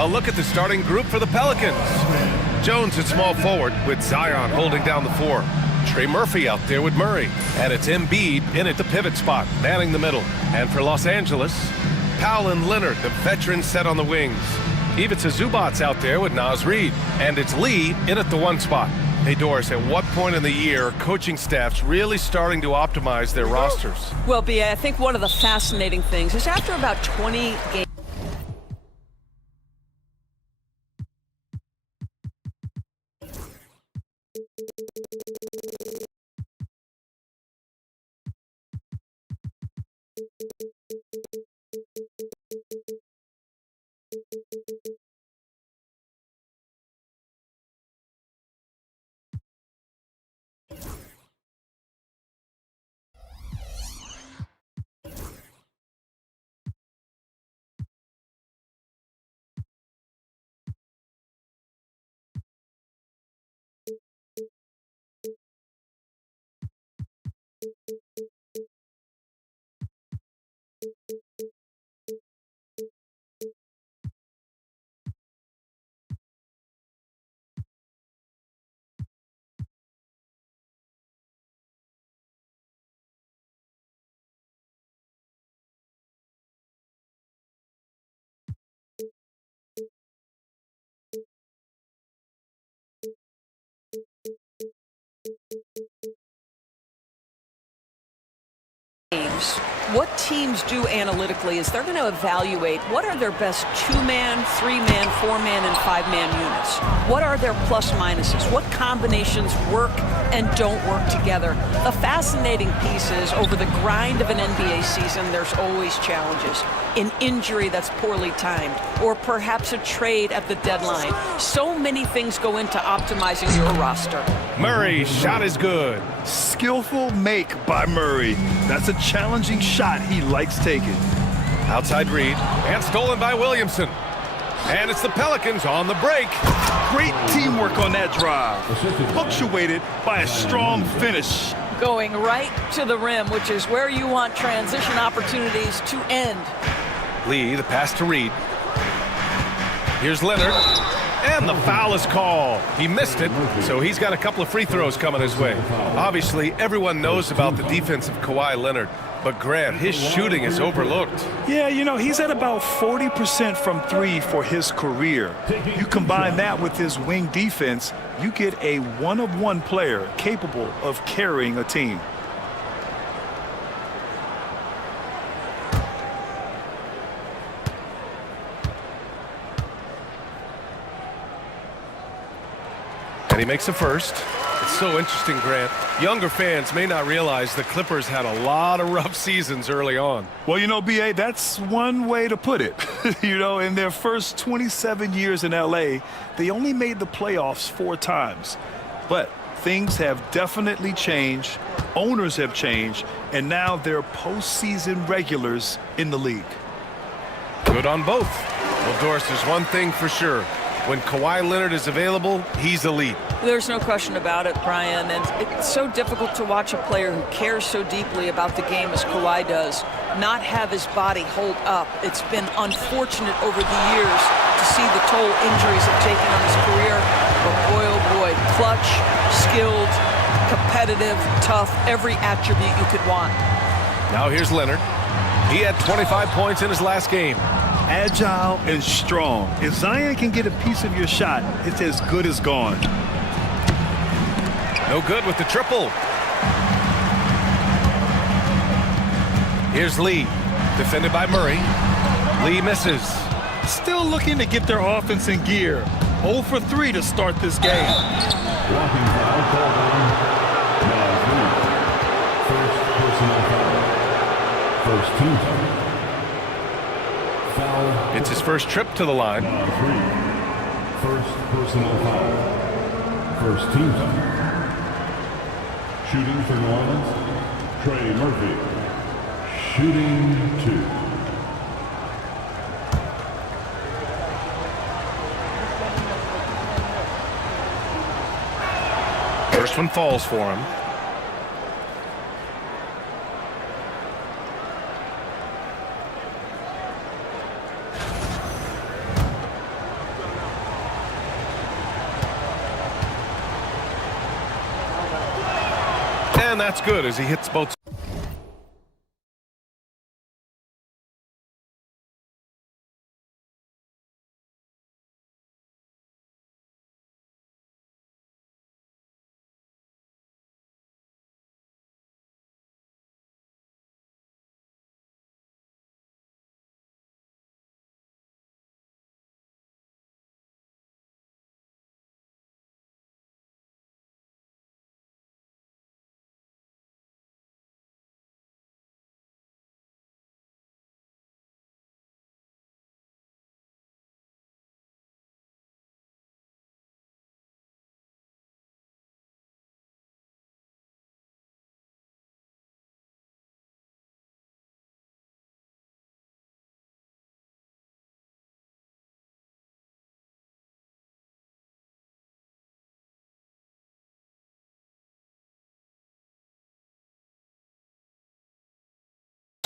A look at the starting group for the Pelicans. Jones at small forward with Zion holding down the 4. Trey Murphy out there with Murray. And it's Embiid in at the pivot spot, manning the middle. And for Los Angeles, Powell and Leonard, the veterans set on the wings. Ivica Zubac's out there with Naz Reid. And it's Lee in at the 1 spot. Hey, Doris, at what point in the year coaching staff's really starting to optimize their rosters? Well, B.A., I think one of the fascinating things is after about 20 games. What teams do analytically is they're going to evaluate what are their best 2-man, 3-man, 4-man, and 5-man units. What are their plus minuses? What combinations work and don't work together? The fascinating piece is over the grind of an NBA season, there's always challenges. An injury that's poorly timed, or perhaps a trade at the deadline. So many things go into optimizing your roster. Murray's shot is good. Skillful make by Murray. That's a challenging shot he likes taking. Outside Reid, and stolen by Williamson. And it's the Pelicans on the break. Great teamwork on that drive. Punctuated by a strong finish. Going right to the rim, which is where you want transition opportunities to end. Lee, the pass to Reid. Here's Leonard. And the foul is called. He missed it, so he's got a couple of free throws coming his way. Obviously, everyone knows about the defense of Kawhi Leonard, but Grant, his shooting is overlooked. Yeah, you know, he's at about 40% from 3 for his career. You combine that with his wing defense, you get a one-of-one player capable of carrying a team. And he makes a first. It's so interesting, Grant. Younger fans may not realize the Clippers had a lot of rough seasons early on. Well, you know, B.A., that's one way to put it. You know, in their first 27 years in L.A., they only made the playoffs 4 times. But things have definitely changed. Owners have changed. And now they're postseason regulars in the league. Good on both. Well, Doris, there's one thing for sure. When Kawhi Leonard is available, he's elite. There's no question about it, Brian. And it's so difficult to watch a player who cares so deeply about the game as Kawhi does not have his body hold up. It's been unfortunate over the years to see the toll injuries have taken on his career. But boy, oh boy, clutch, skilled, competitive, tough, every attribute you could want. Now here's Leonard. He had 25 points in his last game. Agile and strong. If Zion can get a piece of your shot, it's as good as gone. No good with the triple. Here's Lee, defended by Murray. Lee misses. Still looking to get their offense in gear. 0 for 3 to start this game. Walking foul called on First personal foul. First team foul. It's his first trip to the line. First personal foul. First team foul. Shooting for New Orleans, Trey Murphy. Shooting 2. First one falls for him. And that's good as he hits both.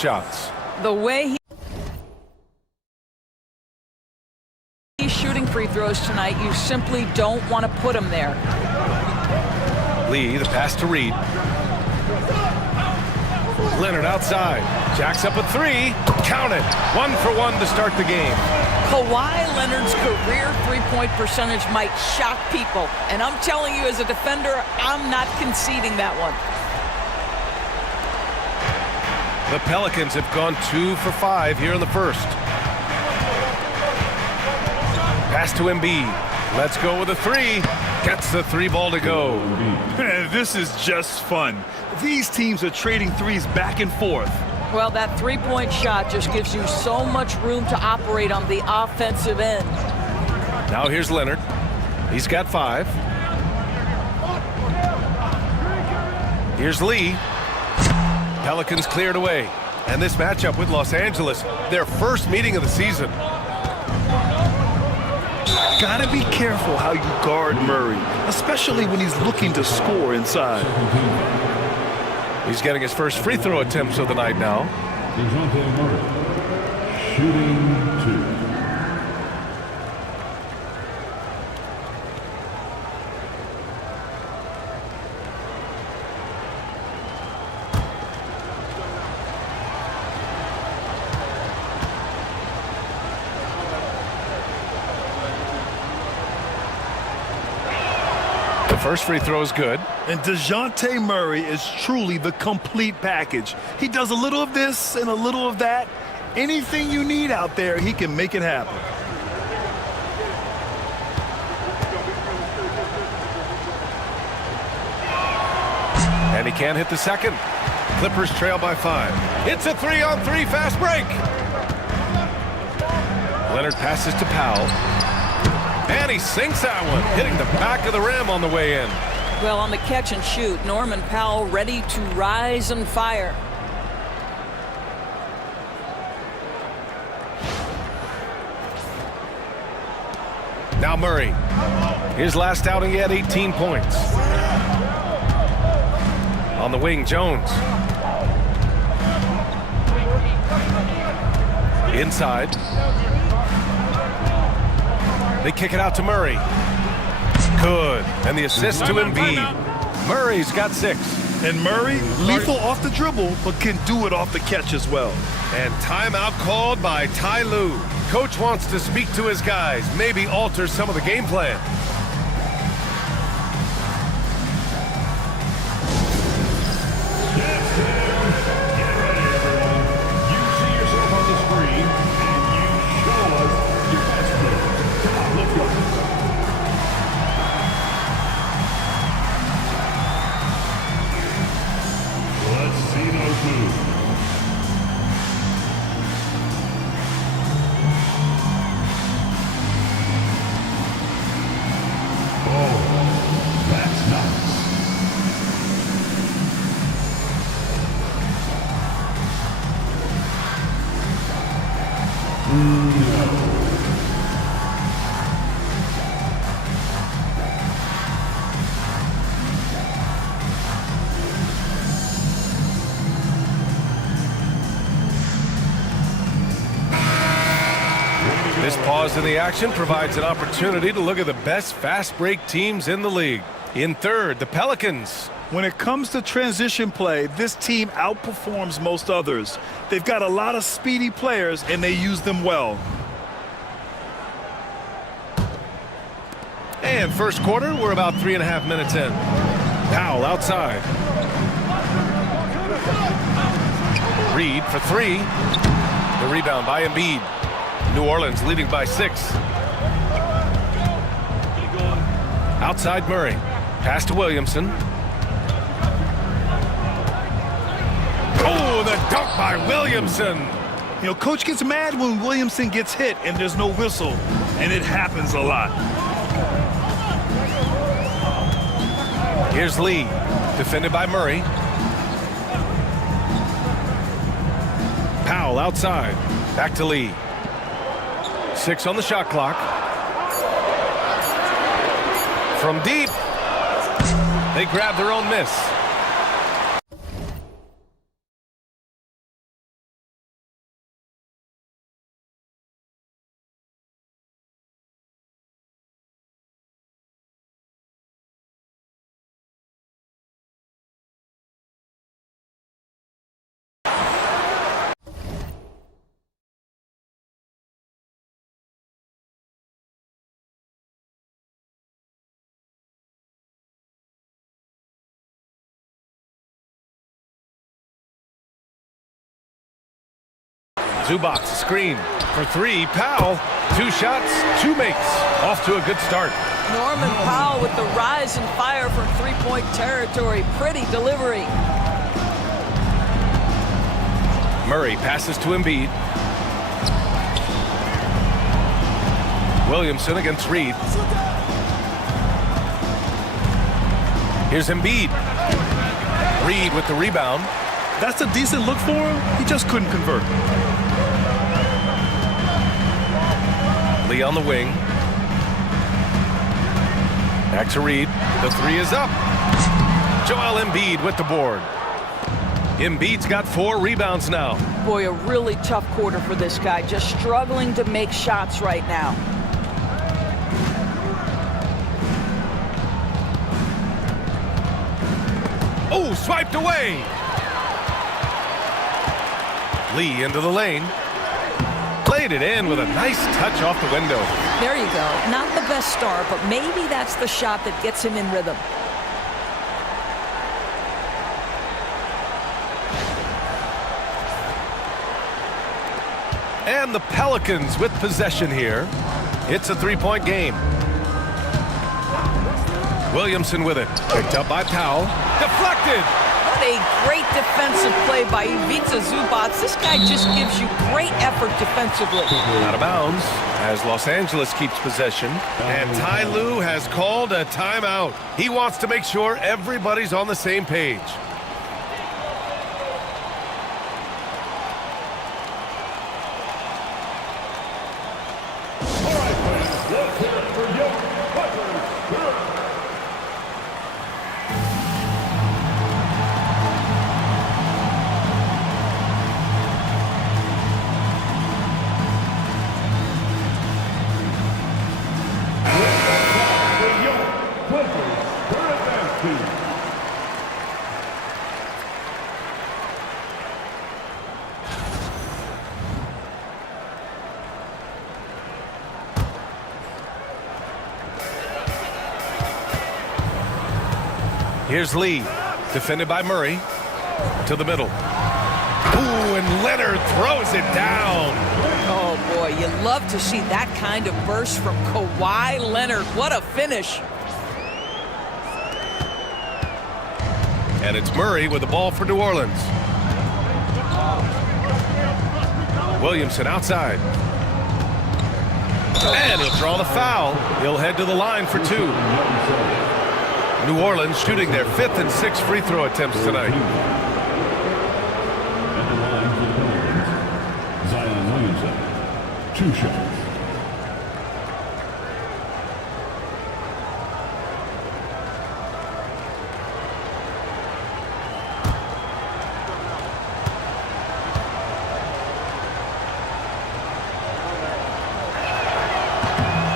Shots. The way he's shooting free throws tonight, you simply don't want to put him there. Lee, the pass to Reed. Leonard outside. Jacks up a three. Count it. 1 for 1 to start the game. Kawhi Leonard's career three-point percentage might shock people. And I'm telling you, as a defender, I'm not conceding that one. The Pelicans have gone 2 for 5 here in the first. Pass to Embiid. Let's go with a three. Gets the three ball to go. This is just fun. These teams are trading threes back and forth. Well, that three-point shot just gives you so much room to operate on the offensive end. Now here's Leonard. He's got 5. Here's Lee. Pelicans cleared away. And this matchup with Los Angeles, their first meeting of the season. Gotta be careful how you guard Murray, especially when he's looking to score inside. He's getting his first free throw attempts of the night now. Shooting 2. First free throw is good. And DeJounte Murray is truly the complete package. He does a little of this and a little of that. Anything you need out there, he can make it happen. And he can't hit the second. Clippers trail by 5. It's a 3-on-3 fast break. Leonard passes to Powell. And he sinks that one, hitting the back of the rim on the way in. Well, on the catch and shoot, Norman Powell ready to rise and fire. Now Murray. His last outing, he had 18 points. On the wing, Jones. Inside. They kick it out to Murray. Good. And the assist to Embiid. Murray's got 6. And Murray, lethal off the dribble, but can do it off the catch as well. And timeout called by Ty Lue. Coach wants to speak to his guys, maybe alter some of the game plan. This pause in the action provides an opportunity to look at the best fast break teams in the league. In third, the Pelicans. When it comes to transition play, this team outperforms most others. They've got a lot of speedy players, and they use them well. And first quarter, we're about 3.5 minutes in. Powell outside. Reed for three. The rebound by Embiid. New Orleans leading by 6. Outside Murray. Pass to Williamson. Oh, the dunk by Williamson. You know, coach gets mad when Williamson gets hit and there's no whistle, and it happens a lot. Here's Lee, defended by Murray. Powell outside. Back to Lee. 6 on the shot clock. From deep. They grab their own miss. Zubac, a screen for 3. Powell, 2 shots, 2 makes. Off to a good start. Norman Powell with the rise and fire from three-point territory. Pretty delivery. Murray passes to Embiid. Williamson against Reed. Here's Embiid. Reed with the rebound. That's a decent look for him. He just couldn't convert. Lee on the wing. Back to Reed. The 3 is up. Joel Embiid with the board. Embiid's got 4 rebounds now. Boy, a really tough quarter for this guy. Just struggling to make shots right now. Oh, swiped away. Lee into the lane. Played it in with a nice touch off the window. There you go. Not the best start, but maybe that's the shot that gets him in rhythm. And the Pelicans with possession here. It's a 3-point game. Williamson with it. Picked up by Powell. Deflected. What a great defensive play by Ivica Zubac. This guy just gives you great effort defensively. Out of bounds as Los Angeles keeps possession. And Ty Lue has called a timeout. He wants to make sure everybody's on the same page. Here's Lee, defended by Murray, to the middle. Ooh, and Leonard throws it down. Oh, boy, you love to see that kind of burst from Kawhi Leonard. What a finish. And it's Murray with the ball for New Orleans. Williamson outside. And he'll draw the foul. He'll head to the line for 2. New Orleans shooting their 5th and 6th free throw attempts tonight. At the line for the Pelicans, Zion Williamson, 2 shots.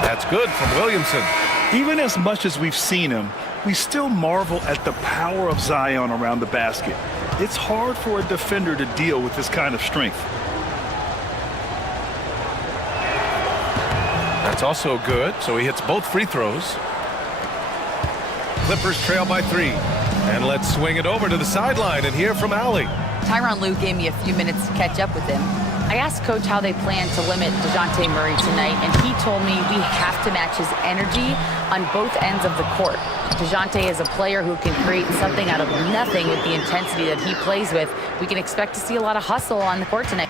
That's good from Williamson. Even as much as we've seen him, we still marvel at the power of Zion around the basket. It's hard for a defender to deal with this kind of strength. That's also good, so he hits both free throws. Clippers trail by 3. And let's swing it over to the sideline and hear from Allie. Tyronn Lue gave me a few minutes to catch up with him. I asked Coach how they plan to limit DeJounte Murray tonight, and he told me we have to match his energy on both ends of the court. DeJounte is a player who can create something out of nothing with the intensity that he plays with. We can expect to see a lot of hustle on the court tonight.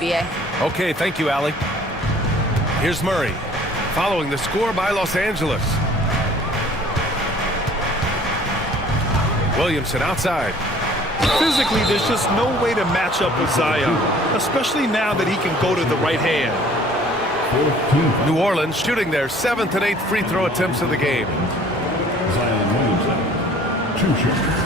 BA. Okay, thank you, Allie. Here's Murray, following the score by Los Angeles. Williamson outside. Physically, there's just no way to match up with Zion, especially now that he can go to the right hand. 14th. New Orleans shooting their 7th and 8th free throw attempts of the game. Zion Williamson. 2 shots.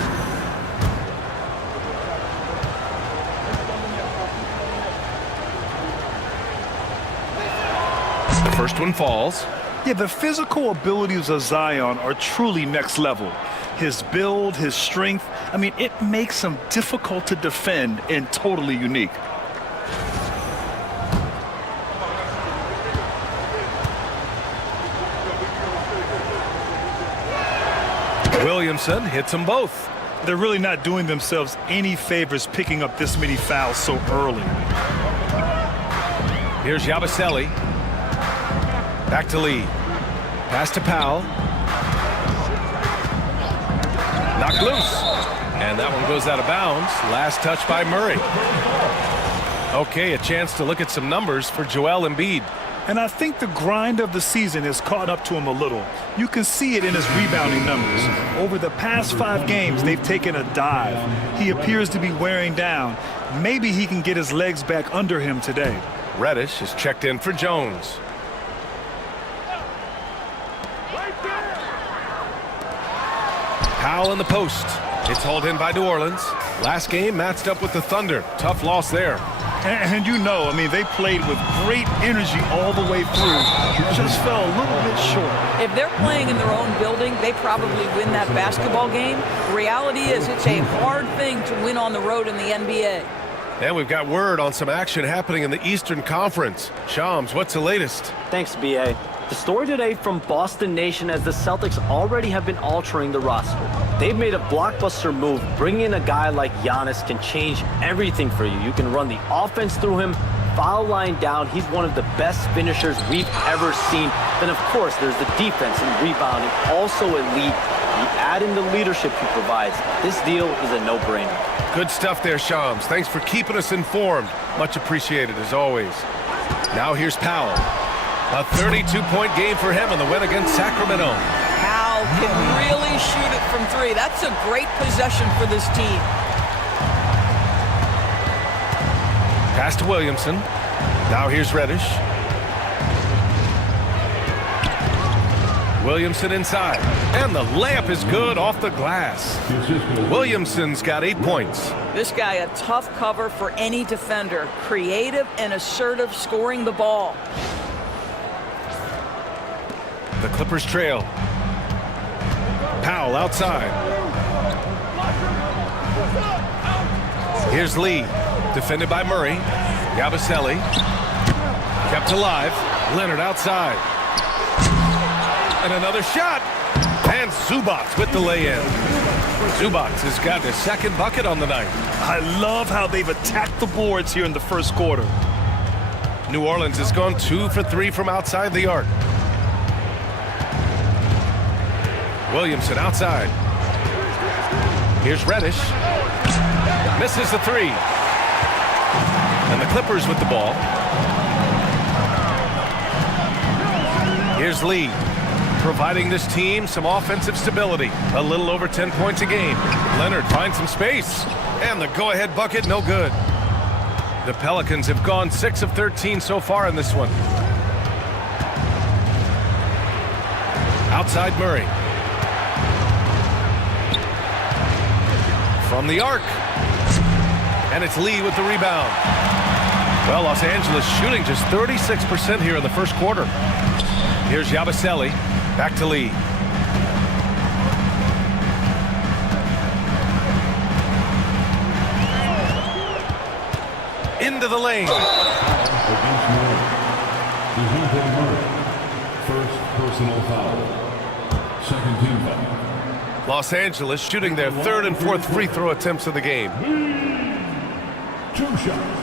The first one falls. Yeah, the physical abilities of Zion are truly next level. His build, his strength, I mean, it makes him difficult to defend and totally unique. Williamson hits them both. They're really not doing themselves any favors picking up this many fouls so early. Here's Yabusele. Back to Lee. Pass to Powell. Knocked loose. And that one goes out of bounds. Last touch by Murray. Okay, a chance to look at some numbers for Joel Embiid. And I think the grind of the season has caught up to him a little. You can see it in his rebounding numbers. Over the past 5 games, they've taken a dive. He appears to be wearing down. Maybe he can get his legs back under him today. Reddish is checked in for Jones. Powell in the post. It's hauled in by New Orleans. Last game matched up with the Thunder. Tough loss there. And you know, I mean, they played with great energy all the way through. Just fell a little bit short. If they're playing in their own building, they probably win that basketball game. The reality is it's a hard thing to win on the road in the NBA. And we've got word on some action happening in the Eastern Conference. Shams, what's the latest? Thanks, BA. The story today from Boston Nation as the Celtics already have been altering the roster. They've made a blockbuster move. Bringing in a guy like Giannis can change everything for you. You can run the offense through him, foul line down. He's one of the best finishers we've ever seen. Then, of course, there's the defense and rebounding, also elite. You add in the leadership he provides. This deal is a no-brainer. Good stuff there, Shams. Thanks for keeping us informed. Much appreciated, as always. Now here's Powell. A 32-point game for him in the win against Sacramento. Powell can really shoot it from 3. That's a great possession for this team. Pass to Williamson. Now here's Reddish. Williamson inside. And the layup is good off the glass. Williamson's got 8 points. This guy, a tough cover for any defender. Creative and assertive scoring the ball. The Clippers trail. Powell outside. Here's Lee. Defended by Murray. Yabusele. Kept alive. Leonard outside. And another shot. And Zubac with the lay-in. Zubac has got his 2nd bucket on the night. I love how they've attacked the boards here in the first quarter. New Orleans has gone 2 for 3 from outside the arc. Williamson outside. Here's Reddish. Misses the 3. And the Clippers with the ball. Here's Lee. providing this team some offensive stability. A little over 10 points a game. Leonard finds some space. And the go-ahead bucket, no good. The Pelicans have gone 6 of 13 so far in this one. Outside Murray. From the arc. And it's Lee with the rebound. Well, Los Angeles shooting just 36% here in the first quarter. Here's Yabusele. Back to Lee. Into the lane. Against Murray. DeJounte Murray. First personal foul. Second team foul. Los Angeles shooting their third and fourth free throw attempts of the game. 2 shots.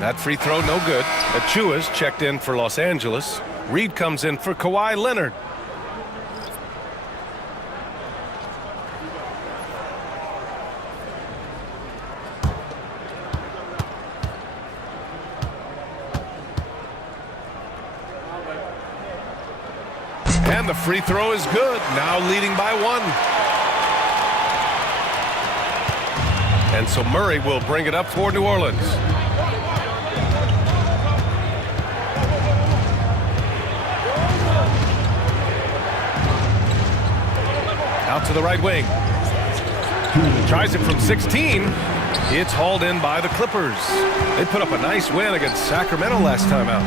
That free throw, no good. Achua's checked in for Los Angeles. Reed comes in for Kawhi Leonard. And the free throw is good. Now leading by 1. And so Murray will bring it up for New Orleans. Out to the right wing. Tries it from 16. It's hauled in by the Clippers. They put up a nice win against Sacramento last time out.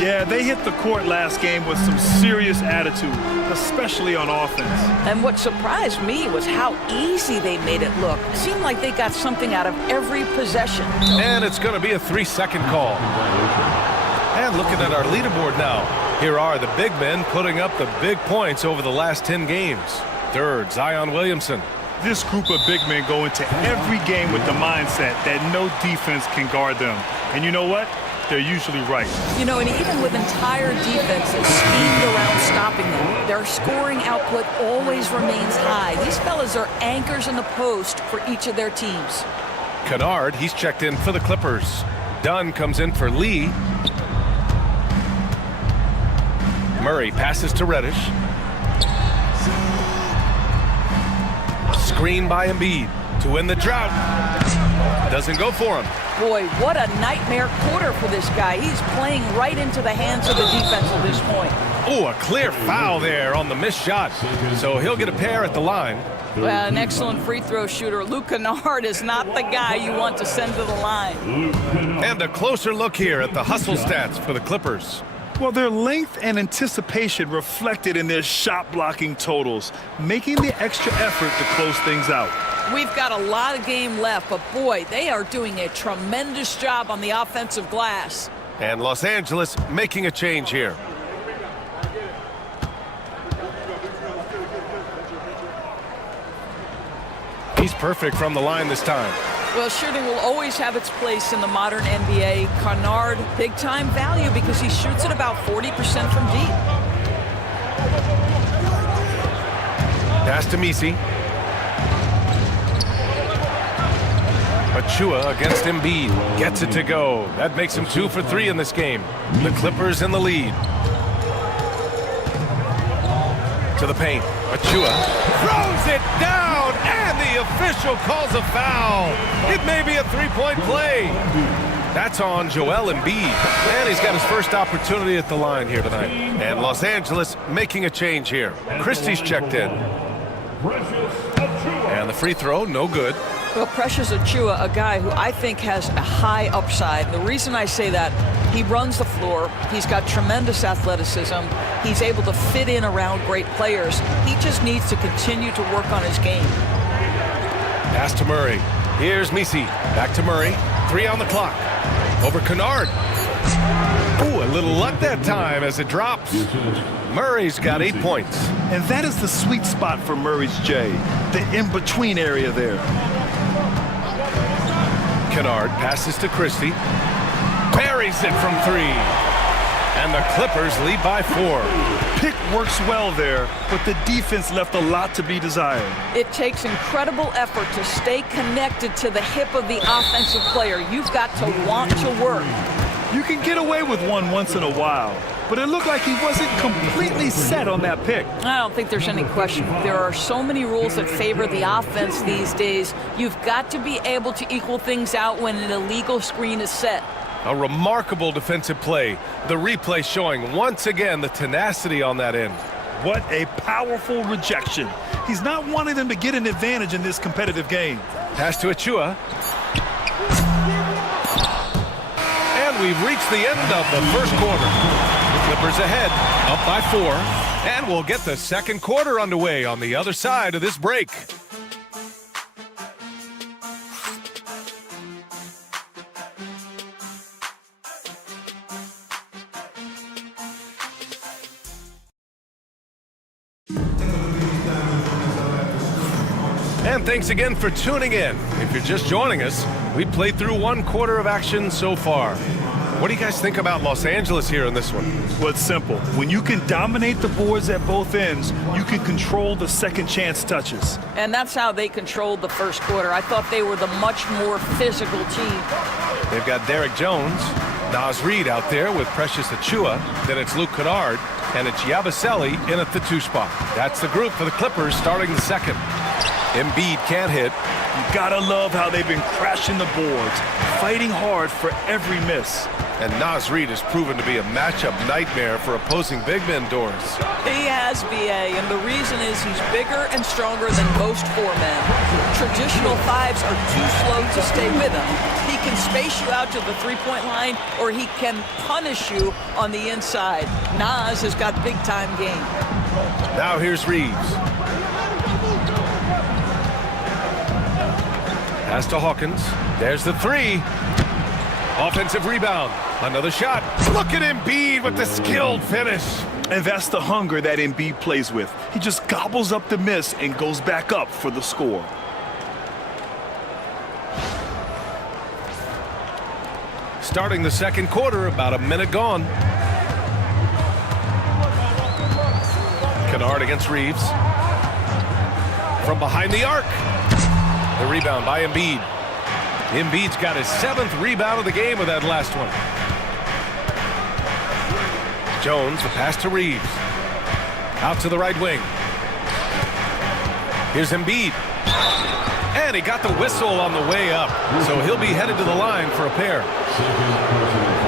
Yeah, they hit the court last game with some serious attitude, especially on offense. And what surprised me was how easy they made it look. It seemed like they got something out of every possession. And it's going to be a 3-second call. And looking at our leaderboard now, here are the big men putting up the big points over the last 10 games. Third, Zion Williamson. This group of big men go into every game with the mindset that no defense can guard them. And you know what? They're usually right. You know, and even with entire defenses schemed around stopping them, their scoring output always remains high. These fellas are anchors in the post for each of their teams. Kennard, he's checked in for the Clippers. Dunn comes in for Lee. Murray passes to Reddish. Screen by Embiid to win the drought. Doesn't go for him. Boy, what a nightmare quarter for this guy. He's playing right into the hands of the defense at this point. Oh, a clear foul there on the missed shot. So he'll get a pair at the line. Well, an excellent free throw shooter. Luke Kennard is not the guy you want to send to the line. And a closer look here at the hustle stats for the Clippers. Well, their length and anticipation reflected in their shot blocking totals, making the extra effort to close things out. We've got a lot of game left, but boy, they are doing a tremendous job on the offensive glass. And Los Angeles making a change here. He's perfect from the line this time. Well, shooting will always have its place in the modern NBA. Kennard, big-time value because he shoots at about 40% from deep. Pass to Misi. Achua against Embiid. Gets it to go. That makes him 2 for 3 in this game. The Clippers in the lead. To the paint. Achua throws it down, and the official calls a foul. It may be a three-point play. That's on Joel Embiid, and he's got his first opportunity at the line here tonight. And Los Angeles making a change here. Christie's checked in. And the free throw, no good. Well, Precious Achiuwa, a guy who I think has a high upside. The reason I say that, he runs the floor. He's got tremendous athleticism. He's able to fit in around great players. He just needs to continue to work on his game. Pass to Murray. Here's Misi. Back to Murray. 3 on the clock. Over Kennard. Ooh, a little luck that time as it drops. Murray's got 8 points. And that is the sweet spot for Murray's J, the in-between area there. Kennard passes to Christie. Buries it from 3. And the Clippers lead by 4. pick works well there, but the defense left a lot to be desired. It takes incredible effort to stay connected to the hip of the offensive player. You've got to want to work. You can get away with one once in a while, but it looked like he wasn't completely set on that pick. I don't think there's any question. There are so many rules that favor the offense these days. You've got to be able to equal things out when an illegal screen is set. A remarkable defensive play. The replay showing once again the tenacity on that end. What a powerful rejection. He's not wanting them to get an advantage in this competitive game. Pass to Achua. And we've reached the end of the first quarter. The Clippers ahead, up by 4. And we'll get the second quarter underway on the other side of this break. And thanks again for tuning in. If you're just joining us, we played through one quarter of action so far. What do you guys think about Los Angeles here in this one? Well, it's simple. When you can dominate the boards at both ends, you can control the second chance touches. And that's how they controlled the first quarter. I thought they were the much more physical team. They've got Derek Jones, Naz Reid out there with Precious Achua. Then it's Luke Kennard, and it's Yabusele in at the 2 spot. That's the group for the Clippers starting the second. Embiid can't hit. You gotta love how they've been crashing the boards, fighting hard for every miss. And Naz Reid has proven to be a matchup nightmare for opposing big men doors. He has, BA, and the reason is he's bigger and stronger than most 4 men. Traditional 5s are too slow to stay with him. He can space you out to the 3-point line, or he can punish you on the inside. Naz has got big-time game. Now here's Reeves. Pass to Hawkins. There's the 3. Offensive rebound. Another shot. Look at Embiid with the skilled finish. And that's the hunger that Embiid plays with. He just gobbles up the miss and goes back up for the score. Starting the second quarter, about a minute gone. Kennard against Reeves. From behind the arc. The rebound by Embiid. Embiid's got his 7th rebound of the game with that last one. Jones, the pass to Reeves. Out to the right wing. Here's Embiid. And he got the whistle on the way up. So he'll be headed to the line for a pair.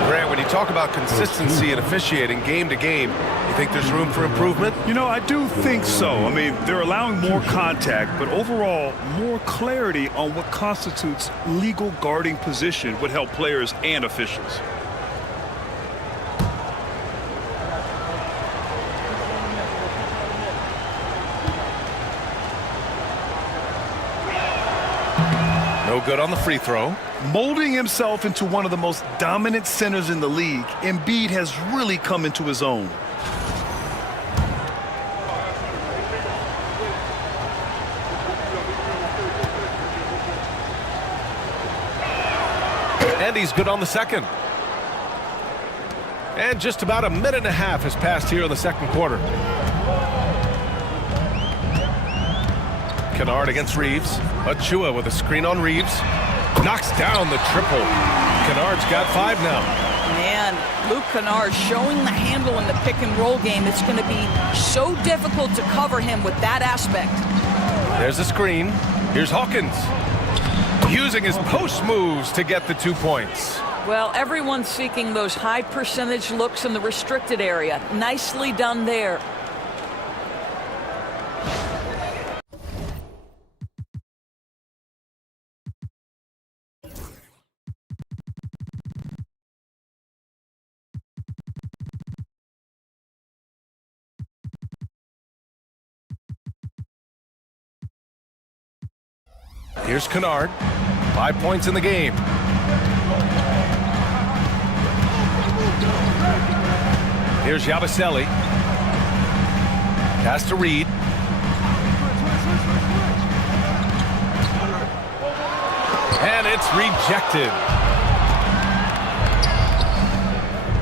Grant, when you talk about consistency and officiating game to game, you think there's room for improvement? You know, I do think so. I mean, they're allowing more contact, but overall, more clarity on what constitutes legal guarding position would help players and officials. No good on the free throw. Molding himself into one of the most dominant centers in the league, Embiid has really come into his own. And he's good on the second. And just about a minute and a half has passed here in the second quarter. Kennard against Reeves. Achua with a screen on Reeves. Knocks down the triple. Kennard's got 5 now. Man, Luke Kennard showing the handle in the pick and roll game. It's going to be so difficult to cover him with that aspect. There's a screen. Here's Hawkins. Using his post moves to get the 2 points. Well, everyone's seeking those high percentage looks in the restricted area. Nicely done there. Here's Kennard. 5 points in the game. Here's Yabusele. Pass to Reid. And it's rejected.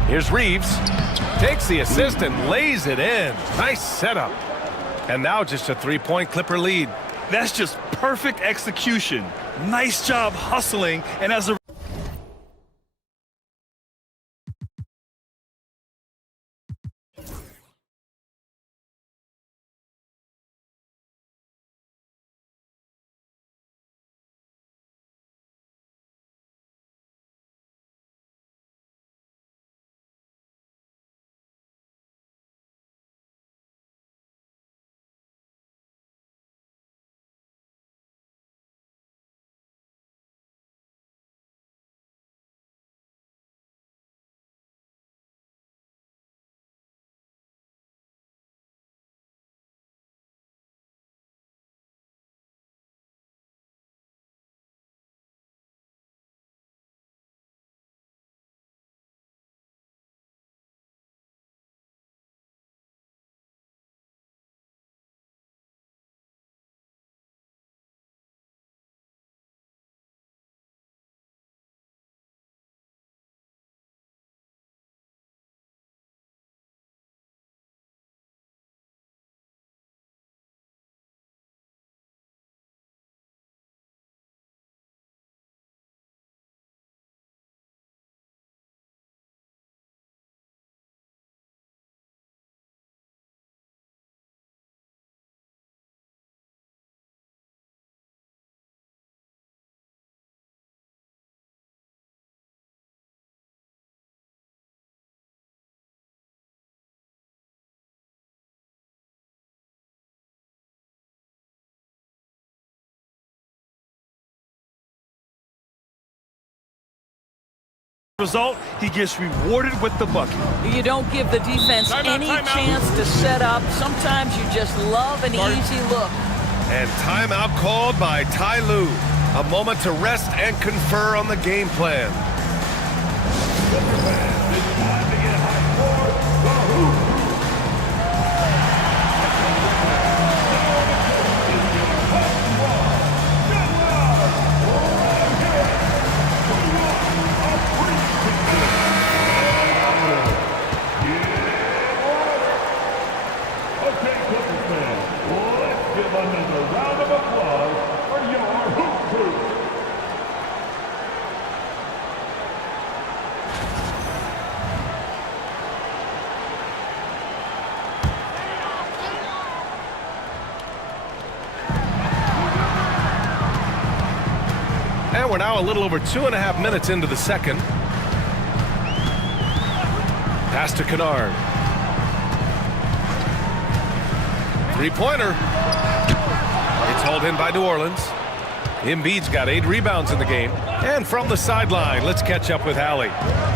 Here's Reeves. Takes the assist and lays it in. Nice setup. And now just a three-point Clipper lead. That's just perfect execution. Nice job hustling, and as a result, he gets rewarded with the bucket. You don't give the defense any chance to set up. Sometimes you just love an easy look. And timeout called by Ty Lue. A moment to rest and confer on the game plan. And we're now a little over 2.5 minutes into the second. Pass to Kennard. Three-pointer. It's hauled in by New Orleans. Embiid's got 8 rebounds in the game. And from the sideline, let's catch up with Allie.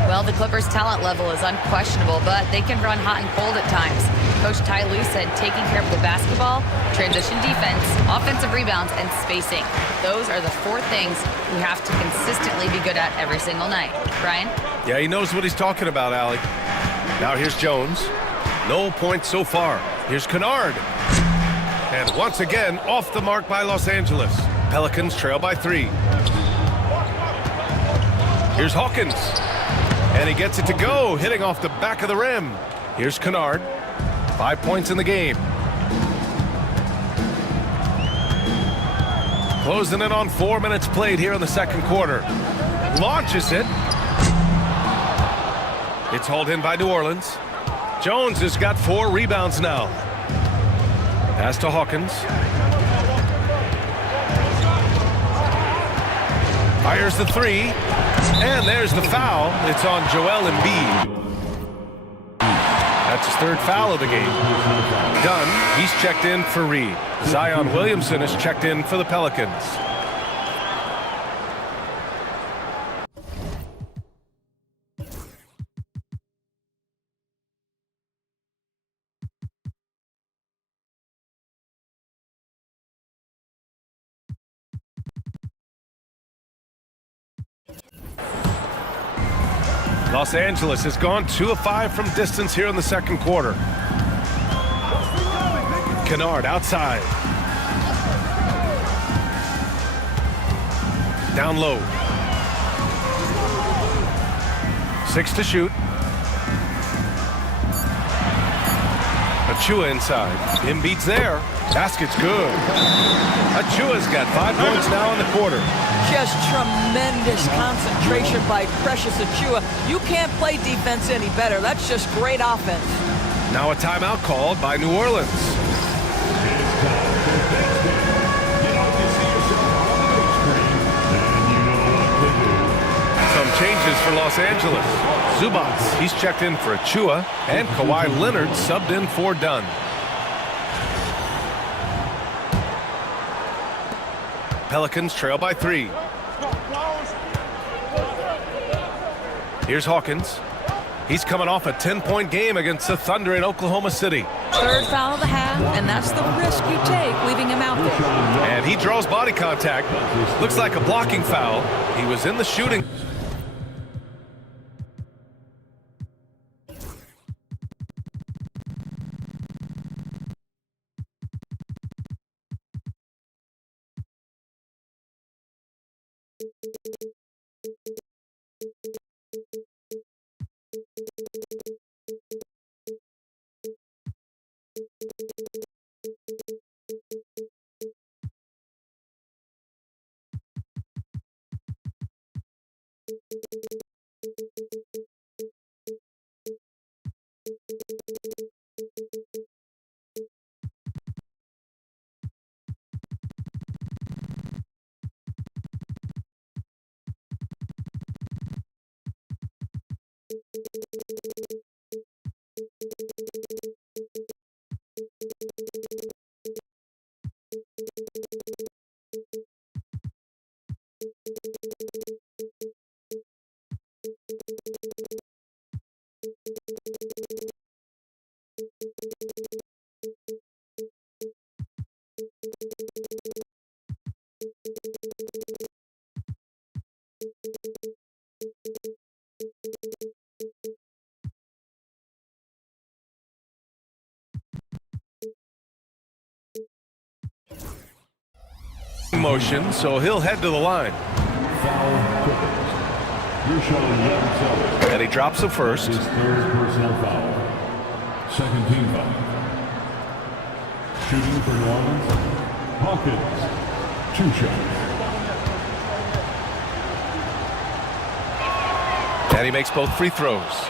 Well, the Clippers' talent level is unquestionable, but they can run hot and cold at times. Coach Ty Lue said taking care of the basketball, transition defense, offensive rebounds, and spacing. Those are the 4 things we have to consistently be good at every single night. Brian? Yeah, he knows what he's talking about, Allie. Now here's Jones. No points so far. Here's Kennard. And once again, off the mark by Los Angeles. Pelicans trail by 3. Here's Hawkins. And he gets it to go, hitting off the back of the rim. Here's Kennard. 5 points in the game. Closing in on 4 minutes played here in the second quarter. Launches it. It's hauled in by New Orleans. Jones has got 4 rebounds now. Pass to Hawkins. Fires the 3. And there's the foul. It's on Joel Embiid. That's his 3rd foul of the game. Dunn, he's checked in for Reed. Zion Williamson is checked in for the Pelicans. Los Angeles has gone 2 of 5 from distance here in the second quarter. Kennard outside. Down low. 6 to shoot. Achua inside. Embiid's there. Basket's good. Achua's got 5 points now in the quarter. Just tremendous concentration by Precious Achua. You can't play defense any better. That's just great offense. Now a timeout called by New Orleans. Some changes for Los Angeles. Zubac, he's checked in for Achua, and Kawhi Leonard subbed in for Dunn. Pelicans trail by 3. Here's Hawkins. He's coming off a 10-point game against the Thunder in Oklahoma City. Third foul of the half, and that's the risk you take, leaving him out there. And he draws body contact. Looks like a blocking foul. He was in the shooting. Motion, so he'll head to the line. And he drops the first. His third personal foul. Second team foul. Shooting for New Orleans, Hawkins. 2 shots. And he makes both free throws.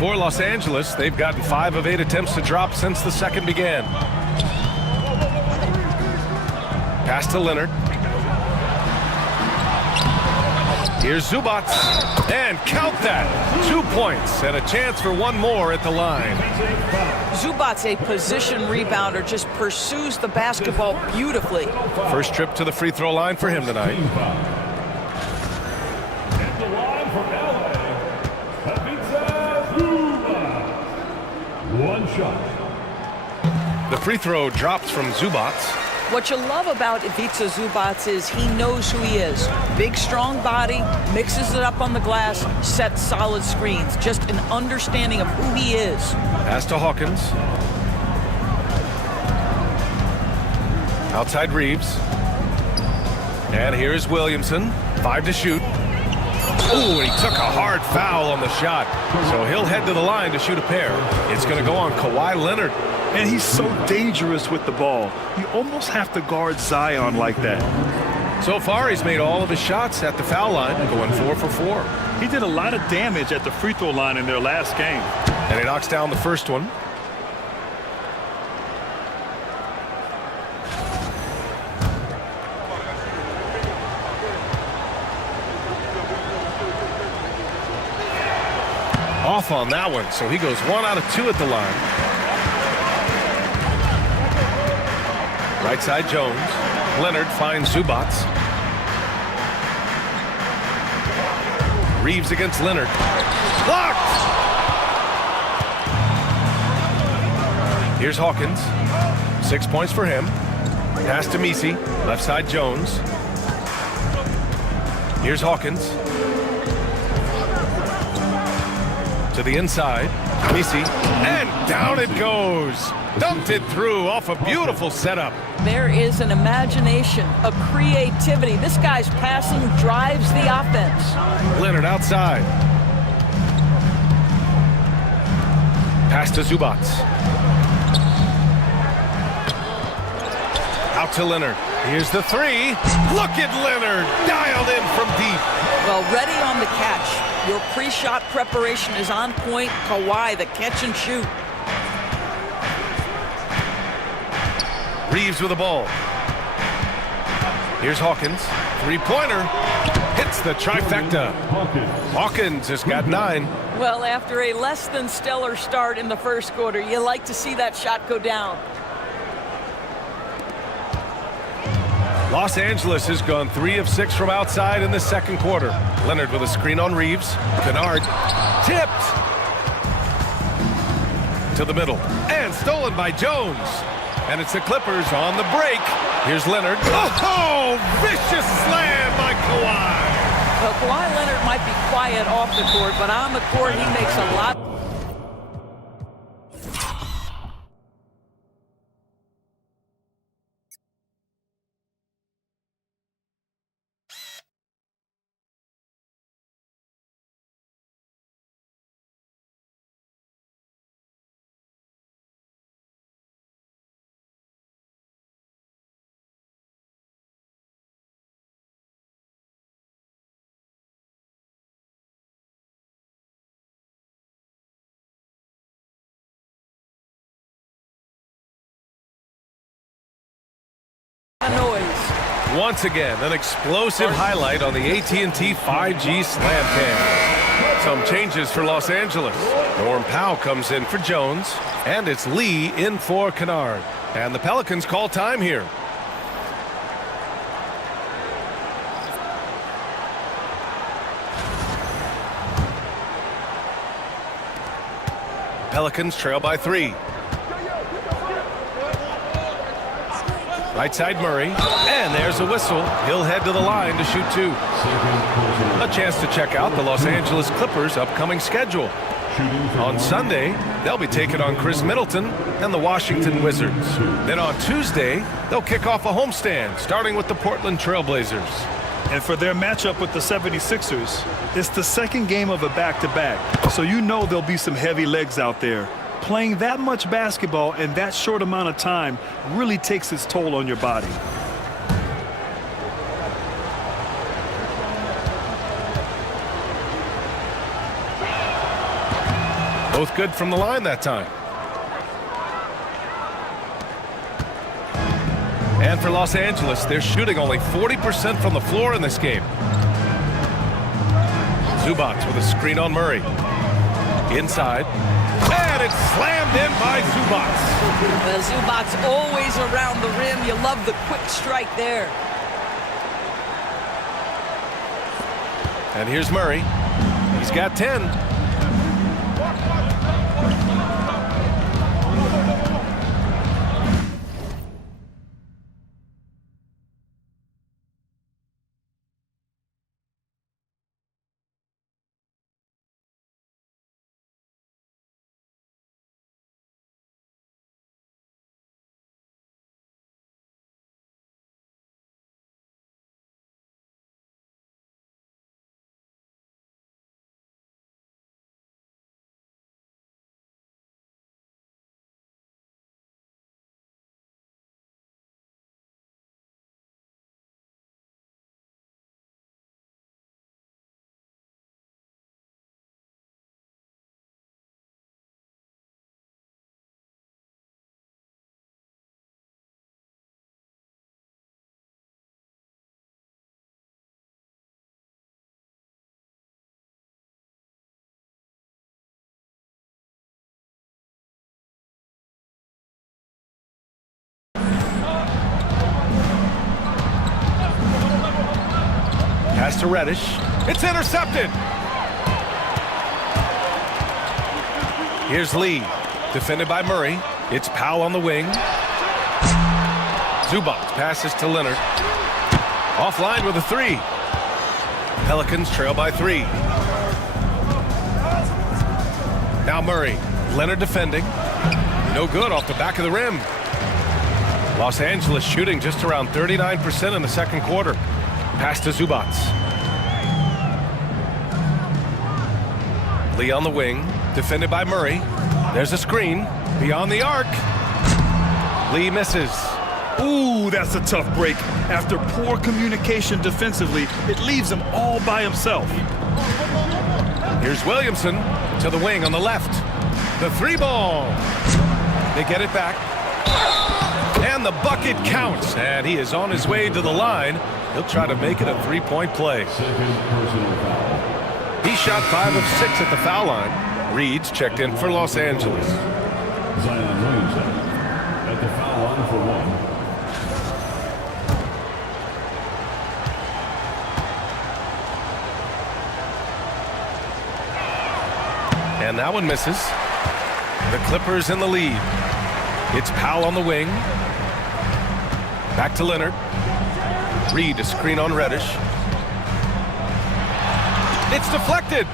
For Los Angeles, they've gotten 5 of 8 attempts to drop since the second began. Pass to Leonard. Here's Zubac. And count that. 2 points and a chance for one more at the line. Zubac, a position rebounder, just pursues the basketball beautifully. First trip to the free throw line for him tonight. At the line for LA, Zubac. 1 shot. The free throw drops from Zubac. What you love about Ivica Zubac is he knows who he is. Big, strong body, mixes it up on the glass, sets solid screens. Just an understanding of who he is. Pass to Hawkins. Outside Reeves. And here's Williamson. 5 to shoot. Oh, he took a hard foul on the shot. So he'll head to the line to shoot a pair. It's going to go on Kawhi Leonard. And he's so dangerous with the ball. You almost have to guard Zion like that. So far, he's made all of his shots at the foul line, going 4 for 4. He did a lot of damage at the free throw line in their last game. And he knocks down the first one. Off on that one, so he goes 1 out of 2 at the line. Right side Jones. Leonard finds Zubac. Reeves against Leonard. Blocked! Here's Hawkins. 6 points for him. Pass to Misi. Left side Jones. Here's Hawkins. To the inside. Misi. And down it goes. Dumped it through off a beautiful setup. There is an imagination, a creativity. This guy's passing drives the offense. Leonard outside. Pass to Zubac. Out to Leonard. Here's the three. Look at Leonard, dialed in from deep. Well, ready on the catch. Your pre-shot preparation is on point. Kawhi, the catch and shoot. Reeves with the ball. Here's Hawkins. Three-pointer. Hits the trifecta. Hawkins has got 9. Well, after a less than stellar start in the first quarter, you like to see that shot go down. Los Angeles has gone 3 of 6 from outside in the second quarter. Leonard with a screen on Reeves. Kennard tipped to the middle and stolen by Jones. And it's the Clippers on the break. Here's Leonard. Oh, vicious slam by Kawhi. Well, Kawhi Leonard might be quiet off the court, but on the court he makes a lot. Once again, an explosive highlight on the AT&T 5G Slam Cam. Some changes for Los Angeles. Norm Powell comes in for Jones, and it's Lee in for Kennard. And the Pelicans call time here. Pelicans trail by 3. Right side Murray, and there's a whistle. He'll head to the line to shoot 2. A chance to check out the Los Angeles Clippers' upcoming schedule. On Sunday, they'll be taking on Chris Middleton and the Washington Wizards. Then on Tuesday, they'll kick off a homestand, starting with the Portland Trailblazers. And for their matchup with the 76ers, it's the second game of a back-to-back, so you know there'll be some heavy legs out there. Playing that much basketball in that short amount of time really takes its toll on your body. Both good from the line that time. And for Los Angeles, they're shooting only 40% from the floor in this game. Zubac with a screen on Murray. Inside. And it's slammed in by Zubac. Well, Zubac's always around the rim. You love the quick strike there. And here's Murray. He's got 10. Pass to Reddish. It's intercepted. Here's Lee. Defended by Murray. It's Powell on the wing. Zubac passes to Leonard. Offline with a 3. Pelicans trail by 3. Now Murray. Leonard defending. No good off the back of the rim. Los Angeles shooting just around 39% in the second quarter. Pass to Zubac. Lee on the wing. Defended by Murray. There's a screen beyond the arc. Lee misses. Ooh, that's a tough break. After poor communication defensively, it leaves him all by himself. Here's Williamson to the wing on the left. The three ball. They get it back. And the bucket counts. And he is on his way to the line. He'll try to make it a three-point play. Second personal foul. He shot 5 of 6 at the foul line. Reed's checked in for Los Angeles. Zion Williamson at the foul line for 1. And that one misses. The Clippers in the lead. It's Powell on the wing. Back to Leonard. Reed a screen on Reddish. It's deflected.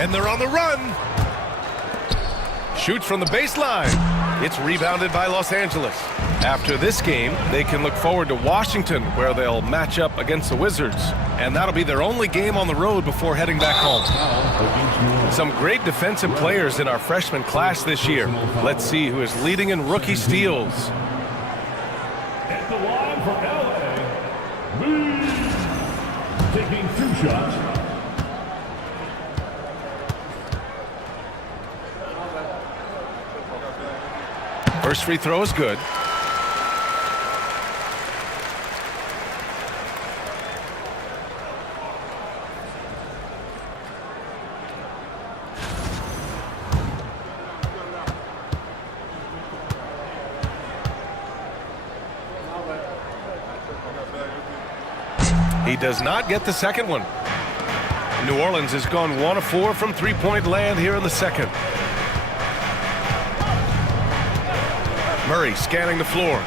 And they're on the run. Shoots from the baseline. It's rebounded by Los Angeles. After this game, they can look forward to Washington, where they'll match up against the Wizards. And that'll be their only game on the road before heading back home. Some great defensive players in our freshman class this year. Let's see who is leading in rookie steals. At the line for LA, taking 2 shots. First free throw is good. He does not get the second one. New Orleans has gone 1 of 4 from three-point land here in the second. Murray scanning the floor.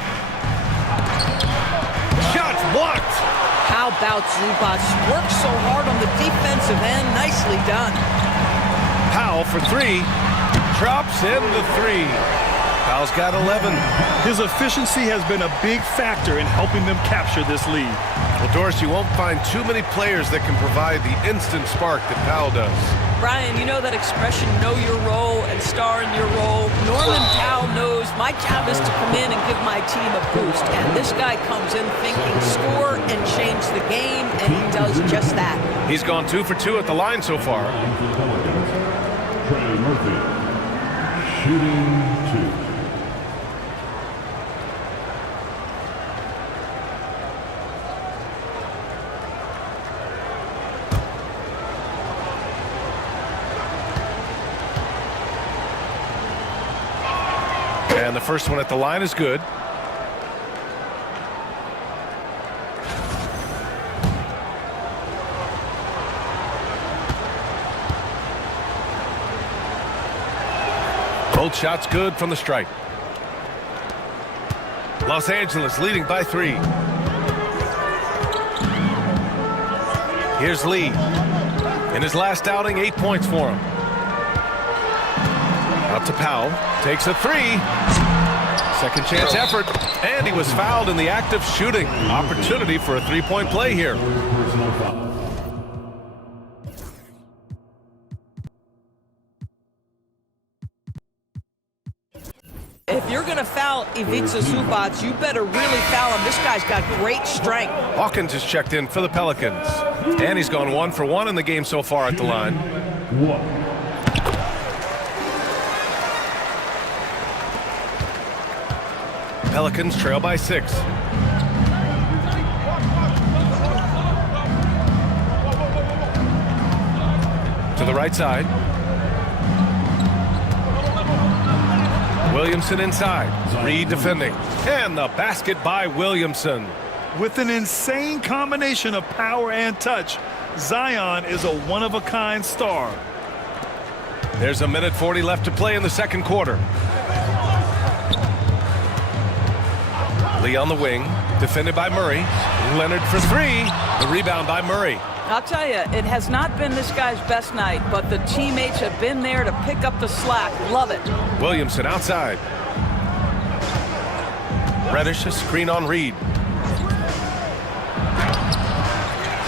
Shots blocked. How about Zubac? Works so hard on the defensive end. Nicely done. Powell for 3. Drops in the 3. Powell's got 11. His efficiency has been a big factor in helping them capture this lead. Well, Doris, you won't find too many players that can provide the instant spark that Powell does. Brian, you know that expression, know your role and star in your role. Norman Powell knows my job is to come in and give my team a boost. And this guy comes in thinking score and change the game, and he does just that. He's gone 2 for 2 at the line so far. Trey Murphy, shooting 2. And the first one at the line is good. Both shots good from the stripe. Los Angeles leading by 3. Here's Lee. In his last outing, 8 points for him. Out to Powell. Takes a 3. Second chance effort. And he was fouled in the act of shooting. Opportunity for a three-point play here. Personal foul. If you're going to foul Ivica Zubac, you better really foul him. This guy's got great strength. Hawkins is checked in for the Pelicans. And he's gone 1 for 1 in the game so far at the line. 1. Pelicans trail by 6. To the right side. Williamson inside. Reed defending. And the basket by Williamson. With an insane combination of power and touch, Zion is a one-of-a-kind star. There's a minute 40 left to play in the second quarter. Lee on the wing, defended by Murray. Leonard for 3. The rebound by Murray. I'll tell you, it has not been this guy's best night, but the teammates have been there to pick up the slack. Love it. Williamson outside. Reddish a screen on Reed.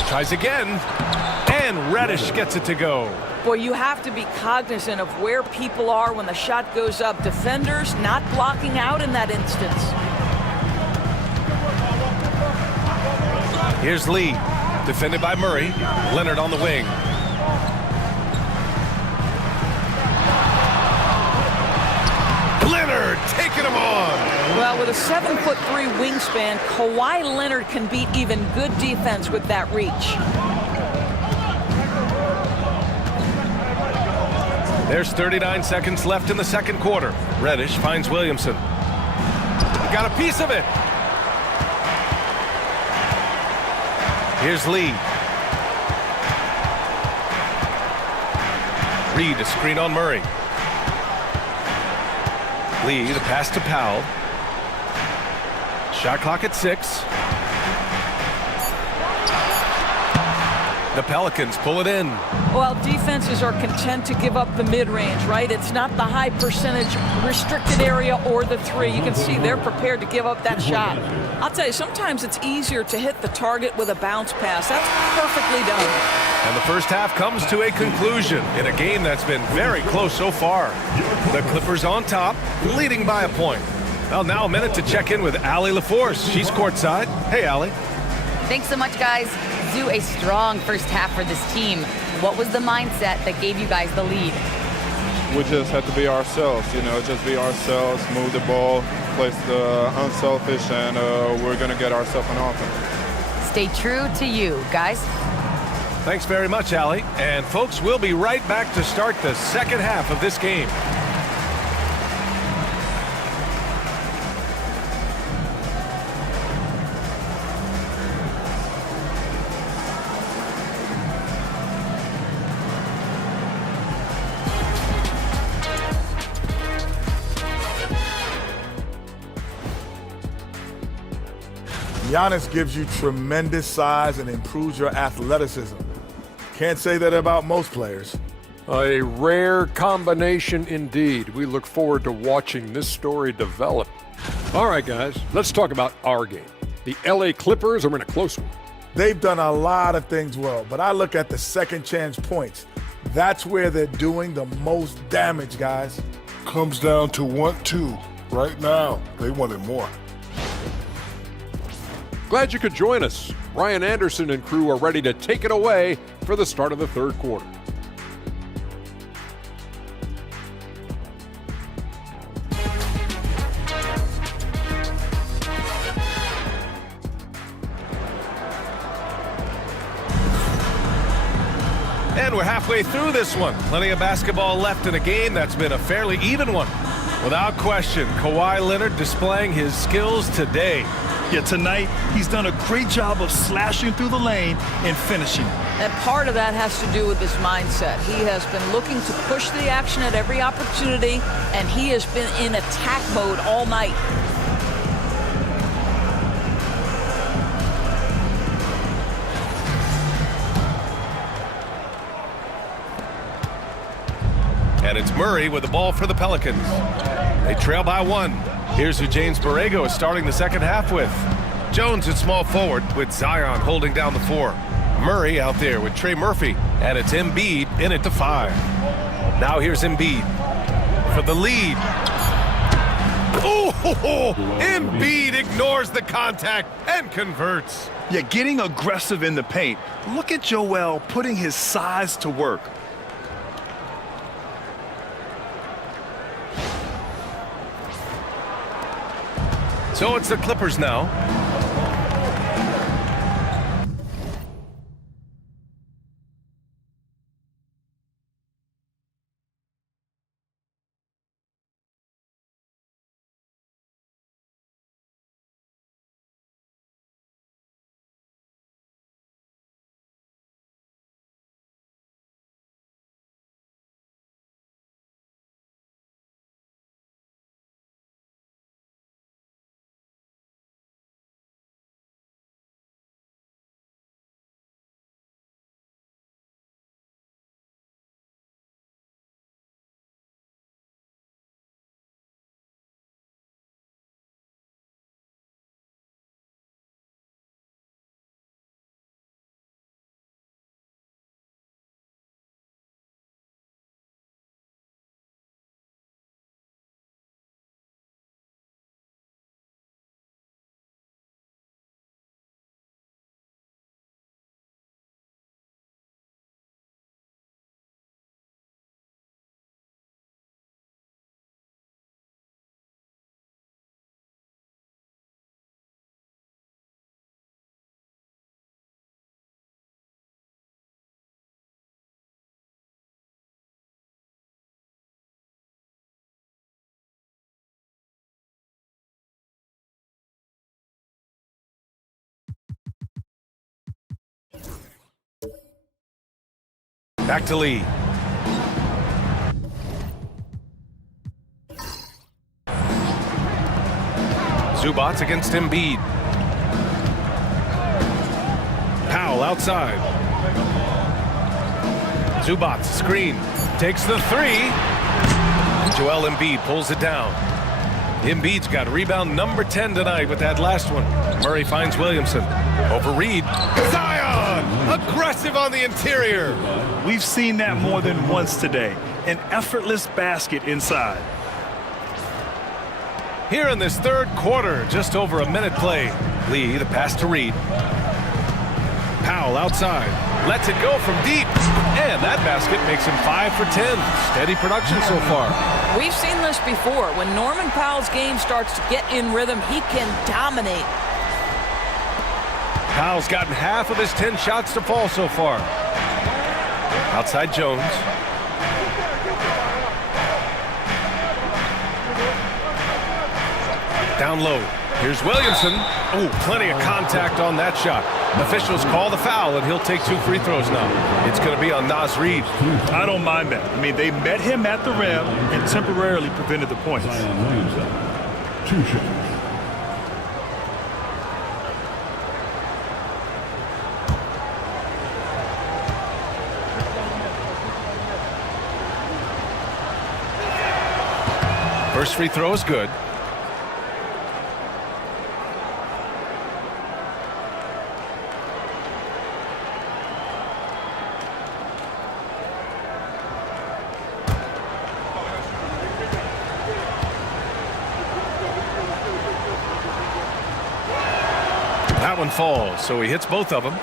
Tries again. And Reddish gets it to go. Boy, you have to be cognizant of where people are when the shot goes up. Defenders not blocking out in that instance. Here's Lee, defended by Murray. Leonard on the wing. Leonard taking him on. Well, with a 7'3" wingspan, Kawhi Leonard can beat even good defense with that reach. There's 39 seconds left in the second quarter. Reddish finds Williamson. He got a piece of it. Here's Lee. Reed, a screen on Murray. Lee, the pass to Powell. Shot clock at 6. The Pelicans pull it in. Well, defenses are content to give up the mid-range, right? It's not the high percentage restricted area or the 3. You can see they're prepared to give up that shot. I'll tell you, sometimes it's easier to hit the target with a bounce pass. That's perfectly done. And the first half comes to a conclusion in a game that's been very close so far. The Clippers on top, leading by a point. Well, now a minute to check in with Allie LaForce. She's courtside. Hey, Allie. Thanks so much, guys. Do a strong first half for this team. What was the mindset that gave you guys the lead? We just had to be ourselves, just be ourselves, move the ball, play unselfish, and we're going to get ourselves an offense. Stay true to you, guys. Thanks very much, Allie. And folks, we'll be right back to start the second half of this game. Giannis gives you tremendous size and improves your athleticism. Can't say that about most players. A rare combination indeed. We look forward to watching this story develop. All right, guys, let's talk about our game. The LA Clippers are in a close one. They've done a lot of things well, but I look at the second chance points. That's where they're doing the most damage, guys. Comes down to 1-2. Right now, they wanted more. Glad you could join us. Ryan Anderson and crew are ready to take it away for the start of the third quarter. And we're halfway through this one. Plenty of basketball left in a game that's been a fairly even one. Without question, Kawhi Leonard displaying his skills today. Yeah, tonight he's done a great job of slashing through the lane and finishing. And part of that has to do with his mindset. He has been looking to push the action at every opportunity, and he has been in attack mode all night. And it's Murray with the ball for the Pelicans. They trail by 1. Here's who James Borrego is starting the second half with. Jones at small forward with Zion holding down the 4. Murray out there with Trey Murphy. And it's Embiid in at the 5. Now here's Embiid for the lead. Oh, Embiid ignores the contact and converts. Yeah, getting aggressive in the paint. Look at Joel putting his size to work. So it's the Clippers now. Back to Lee. Zubac against Embiid. Powell outside. Zubac screen. Takes the three. Joel Embiid pulls it down. Embiid's got rebound number 10 tonight with that last one. Murray finds Williamson. Over Reed. Zion! Aggressive on the interior. We've seen that more than once today. An effortless basket inside. Here in this third quarter, just over a minute play. Lee, the pass to Reed. Powell outside. Lets it go from deep. And that basket makes him 5 for 10. Steady production so far. We've seen this before. When Norman Powell's game starts to get in rhythm, he can dominate. Powell's gotten half of his 10 shots to fall so far. Outside Jones. Down low. Here's Williamson. Oh, plenty of contact on that shot. Officials call the foul, and he'll take 2 free throws now. It's going to be on Naz Reid. I don't mind that. I mean, they met him at the rim and temporarily prevented the points. Zion Williamson. 2 shots. First free throw is good. That one falls, so he hits both of them.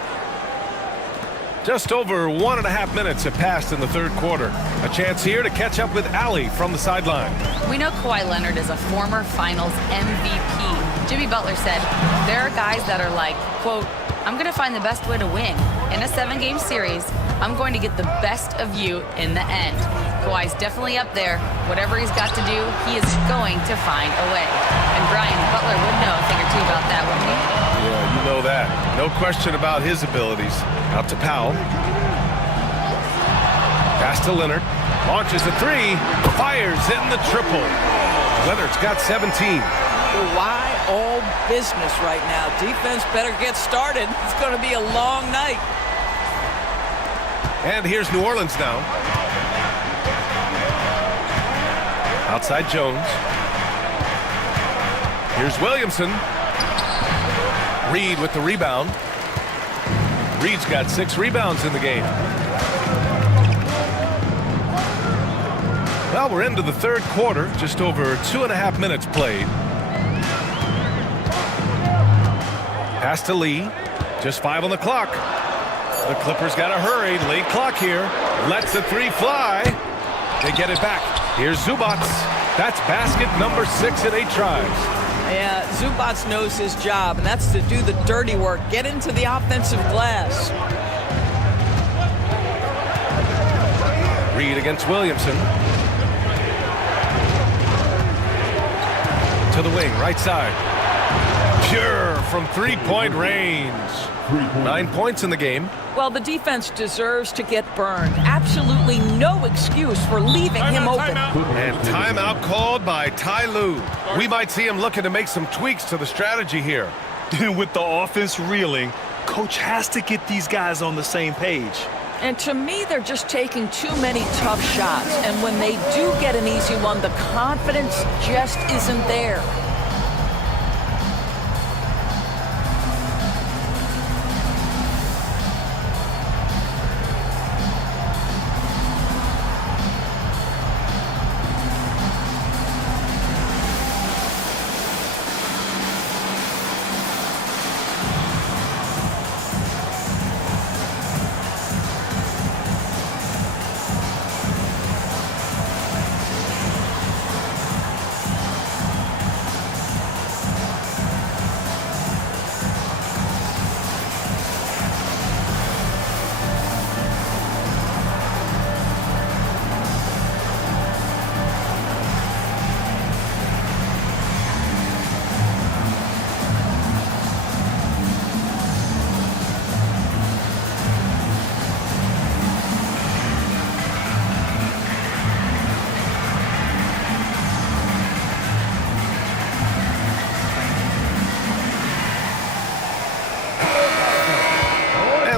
Just over 1.5 minutes have passed in the third quarter. A chance here to catch up with Allie from the sideline. We know Kawhi Leonard is a former Finals MVP. Jimmy Butler said, there are guys that are like, quote, I'm going to find the best way to win. In a 7-game series, I'm going to get the best of you in the end. Kawhi's definitely up there. Whatever he's got to do, he is going to find a way. And Brian, Butler would know a thing or two about that, wouldn't he? Yeah, you know that. No question about his abilities. Out to Powell. Pass to Leonard. Launches a 3. Fires in the triple. Leonard's got 17. Why all business right now? Defense better get started. It's going to be a long night. And here's New Orleans now. Outside Jones. Here's Williamson. Reed with the rebound. Reed's got 6 rebounds in the game. Well, we're into the third quarter. Just over 2.5 minutes played. Pass to Lee. Just 5 on the clock. The Clippers got to hurry. Late clock here. Lets the 3 fly. They get it back. Here's Zubac. That's basket number 6 in 8 tries. Yeah, Zubac knows his job, and that's to do the dirty work. Get into the offensive glass. Reed against Williamson. To the wing, right side. Pure from 3-point range. 9 points in the game. Well, the defense deserves to get burned. Absolutely no excuse for leaving him open. And timeout called by Ty Lue. We might see him looking to make some tweaks to the strategy here. With the offense reeling, coach has to get these guys on the same page. And to me, they're just taking too many tough shots. And when they do get an easy one, the confidence just isn't there.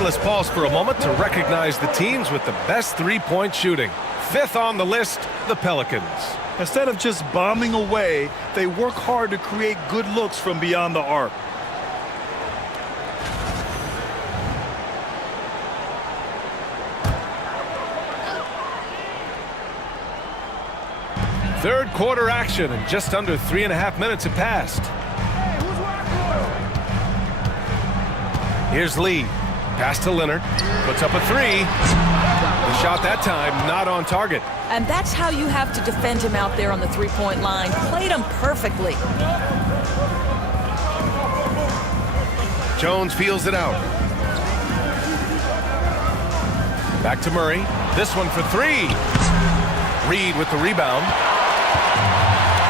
let's pause for a moment to recognize the teams with the best three-point shooting. Fifth on the list, the Pelicans. Instead of just bombing away, they work hard to create good looks from beyond the arc. Third quarter action, and just under 3.5 minutes have passed. Here's Lee. Pass to Leonard. Puts up a three. The shot that time not on target. And that's how you have to defend him out there on the three-point line. Played him perfectly. Jones feels it out. Back to Murray. This one for three. Reed with the rebound.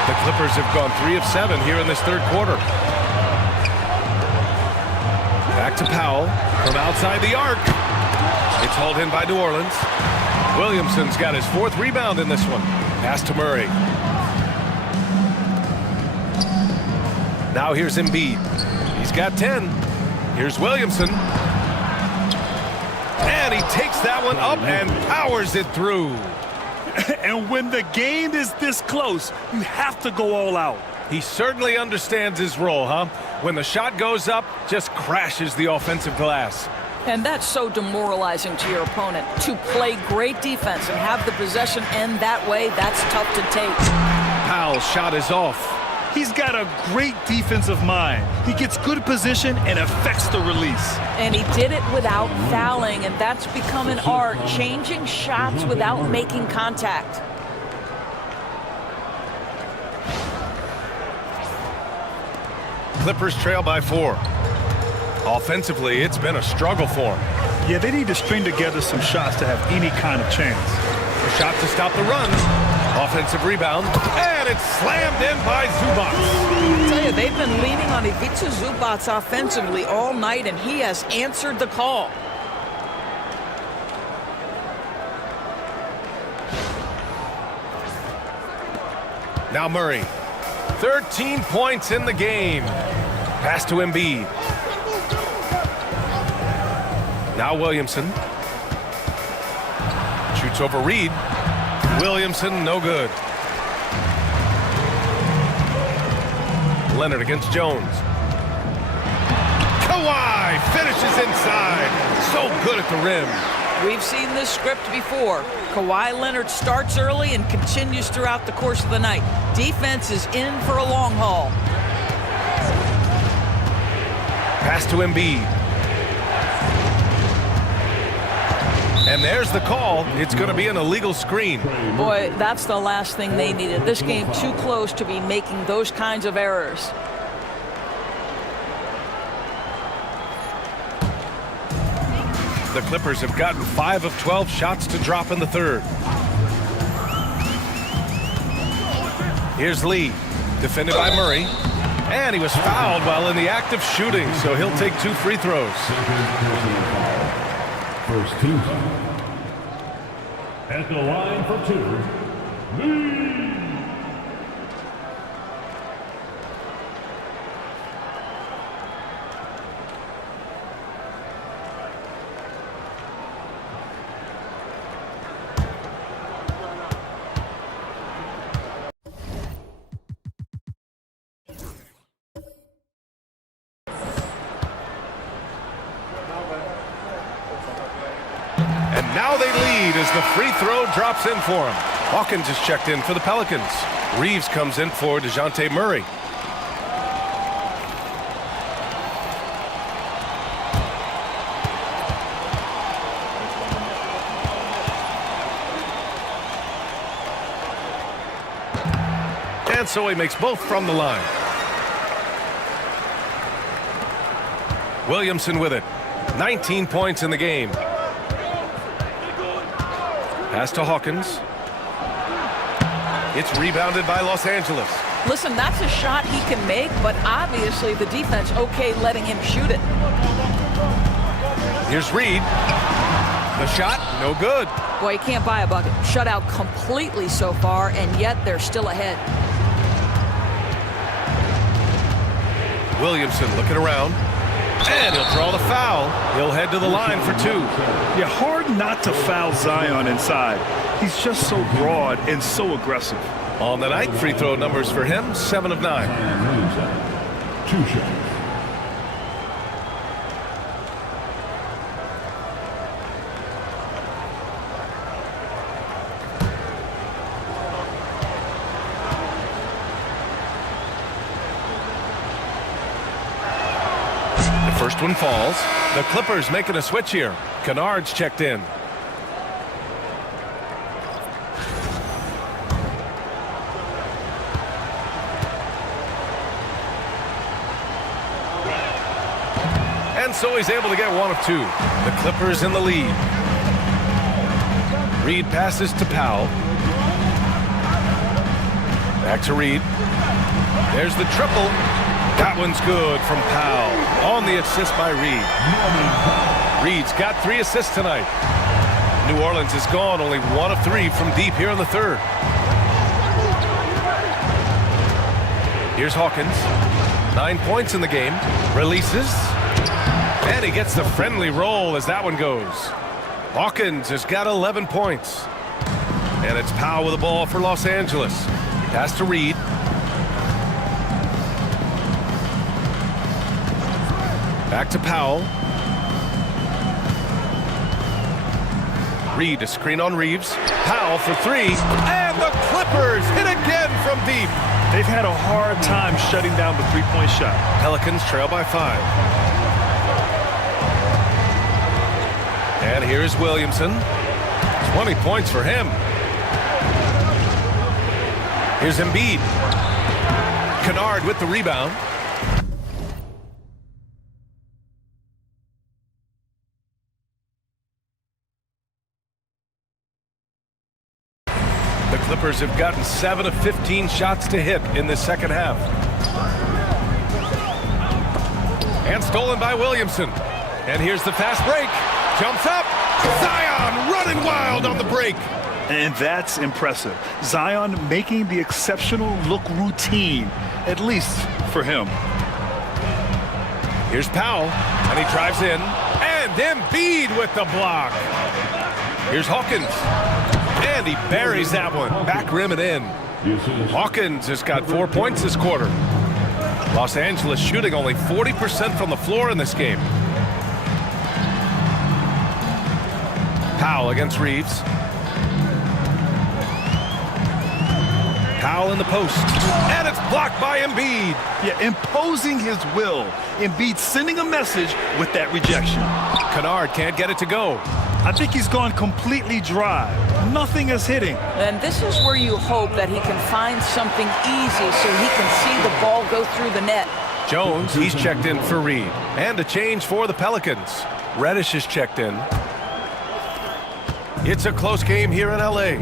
The Clippers have gone 3 of 7 here in this third quarter. Back to Powell from outside the arc. It's hauled in by New Orleans. Williamson's got his 4th rebound in this one. Pass to Murray. Now here's Embiid. He's got 10. Here's Williamson. And he takes that one up and powers it through. And when the game is this close, you have to go all out. He certainly understands his role, huh? When the shot goes up, just crashes the offensive glass. And that's so demoralizing to your opponent. To play great defense and have the possession end that way, that's tough to take. Powell's shot is off. He's got a great defensive mind. He gets good position and affects the release. And he did it without fouling, and that's become an art, changing shots without making contact. Clippers trail by 4. Offensively, it's been a struggle for them. Yeah, they need to string together some shots to have any kind of chance. A shot to stop the run. Offensive rebound, and it's slammed in by Zubac. I tell you, they've been leaning on Ivica Zubac offensively all night, and he has answered the call. Now Murray. 13 points in the game. Pass to Embiid. Now Williamson. Shoots over Reed. Williamson, no good. Leonard against Jones. Kawhi finishes inside. So good at the rim. We've seen this script before. Kawhi Leonard starts early and continues throughout the course of the night. Defense is in for a long haul. Pass to Embiid. And there's the call. It's going to be an illegal screen. Boy, that's the last thing they needed. This game too close to be making those kinds of errors. The Clippers have gotten 5 of 12 shots to drop in the third. Here's Lee, defended by Murray. And he was fouled while in the act of shooting, so he'll take 2 free throws. First team foul. At the line for 2, Lee. And now they lead as the free throw drops in for him. Hawkins is checked in for the Pelicans. Reeves comes in for DeJounte Murray. And so he makes both from the line. Williamson with it. 19 points in the game. Pass to Hawkins. It's rebounded by Los Angeles. Listen, that's a shot he can make, but obviously the defense okay letting him shoot it. Here's Reed. The shot, no good. Boy, you can't buy a bucket. Shut out completely so far, and yet they're still ahead. Williamson looking around. And he'll draw the foul. He'll head to the line for 2. Yeah, hard not to foul Zion inside. He's just so broad and so aggressive. On the night, free throw numbers for him, 7 of 9. 2 shots. First one falls. The Clippers making a switch here. Kennard's checked in. And so he's able to get 1 of 2. The Clippers in the lead. Reed passes to Powell. Back to Reed. There's the triple. That one's good from Powell. On the assist by Reed. Reed's got 3 assists tonight. New Orleans is gone, only 1 of 3 from deep here in the third. Here's Hawkins. 9 points in the game. Releases. And he gets the friendly roll as that one goes. Hawkins has got 11 points. And it's Powell with the ball for Los Angeles. Pass to Reed. Back to Powell. Reed, a screen on Reeves. Powell for 3. And the Clippers hit again from deep. They've had a hard time shutting down the three-point shot. Pelicans trail by 5. And here's Williamson. 20 points for him. Here's Embiid. Kennard with the rebound. The Clippers have gotten 7 of 15 shots to hit in the second half. And stolen by Williamson. And here's the fast break. Jumps up. Zion running wild on the break. And that's impressive. Zion making the exceptional look routine, at least for him. Here's Powell, and he drives in. And Embiid with the block. Here's Hawkins. And he buries that one. Back rim and in. Hawkins has got 4 points this quarter. Los Angeles shooting only 40% from the floor in this game. Powell against Reeves. Powell in the post. And it's blocked by Embiid. Yeah, imposing his will. Embiid sending a message with that rejection. Kennard can't get it to go. I think he's gone completely dry. Nothing is hitting. And this is where you hope that he can find something easy so he can see the ball go through the net. Jones, he's checked in for Reed. And a change for the Pelicans. Reddish is checked in. It's a close game here in LA.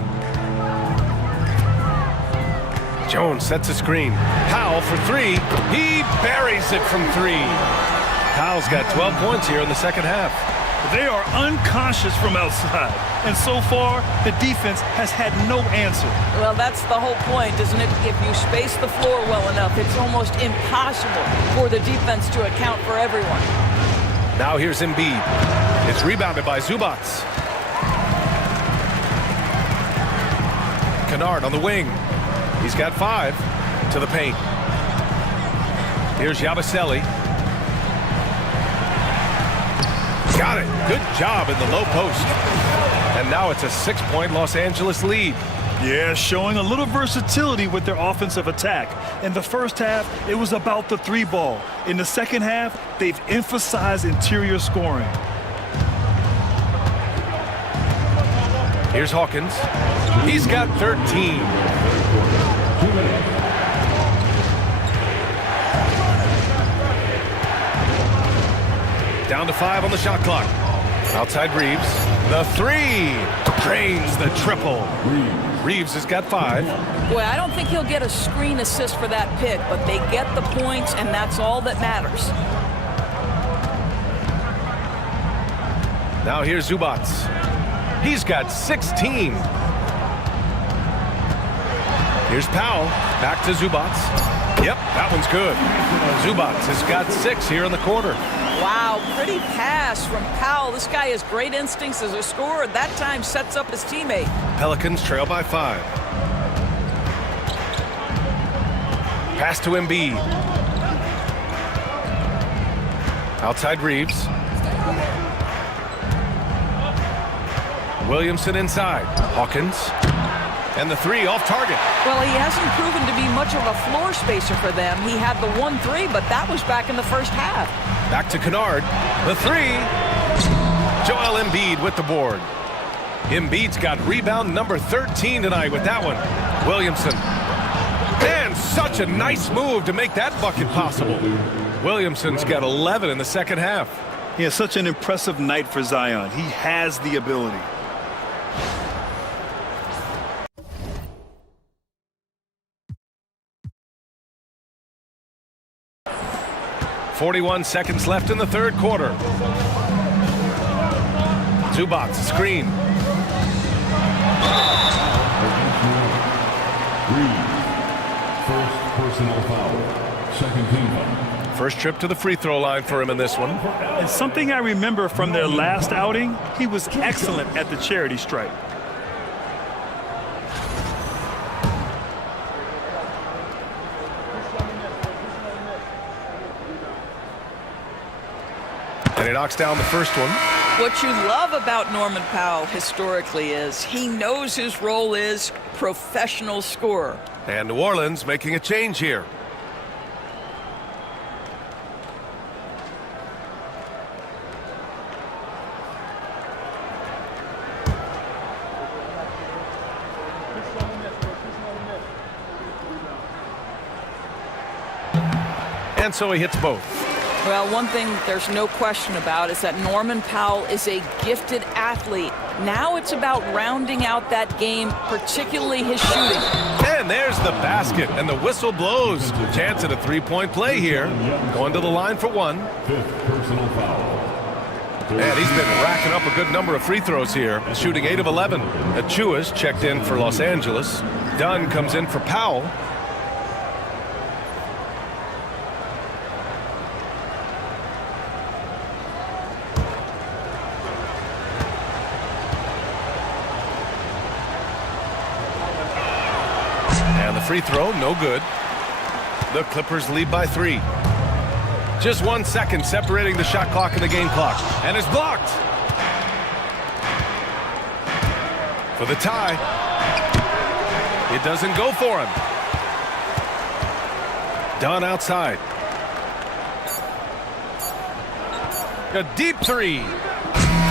Jones sets a screen. Powell for 3. He buries it from 3. Powell's got 12 points here in the second half. They are unconscious from outside. And so far, the defense has had no answer. Well, that's the whole point, isn't it? If you space the floor well enough, it's almost impossible for the defense to account for everyone. Now here's Embiid. It's rebounded by Zubac. Kennard on the wing. He's got 5 to the paint. Here's Yabusele. Got it. Good job in the low post. And now it's a 6-point Los Angeles lead. Yeah, showing a little versatility with their offensive attack. In the first half, it was about the 3 ball. In the second half, they've emphasized interior scoring. Here's Hawkins. He's got 13. Down to 5 on the shot clock. Outside Reeves. The 3. Drains the triple. Reeves has got 5. Boy, I don't think he'll get a screen assist for that pick, but they get the points, and that's all that matters. Now here's Zubac. He's got 16. Here's Powell. Back to Zubac. Yep, that one's good. Zubac has got 6 here in the quarter. Wow, pretty pass from Powell. This guy has great instincts as a scorer. That time sets up his teammate. Pelicans trail by 5. Pass to Embiid. Outside Reeves. Williamson inside. Hawkins. And the 3 off target. Well, he hasn't proven to be much of a floor spacer for them. He had the 1-3, but that was back in the first half. Back to Kennard. The 3. Joel Embiid with the board. Embiid's got rebound number 13 tonight with that one. Williamson. And such a nice move to make that bucket possible. Williamson's got 11 in the second half. He has such an impressive night for Zion. He has the ability. .41 seconds left in the third quarter. Zubac screen. First personal foul. Second team foul. First trip to the free throw line for him in this one. And something I remember from their last outing, he was excellent at the charity stripe. And he knocks down the first one. What you love about Norman Powell historically is he knows his role is professional scorer. And New Orleans making a change here. And so he hits both. Well, one thing there's no question about is that Norman Powell is a gifted athlete. Now it's about rounding out that game, particularly his shooting. And there's the basket, and the whistle blows. Chance at a three-point play here. Going to the line for 1. Fifth personal foul. And he's been racking up a good number of free throws here, shooting 8 of 11. Achua's checked in for Los Angeles. Dunn comes in for Powell. And the free throw, no good. The Clippers lead by 3. Just 1 second separating the shot clock and the game clock. And it's blocked. For the tie. It doesn't go for him. Dunn outside. A deep 3.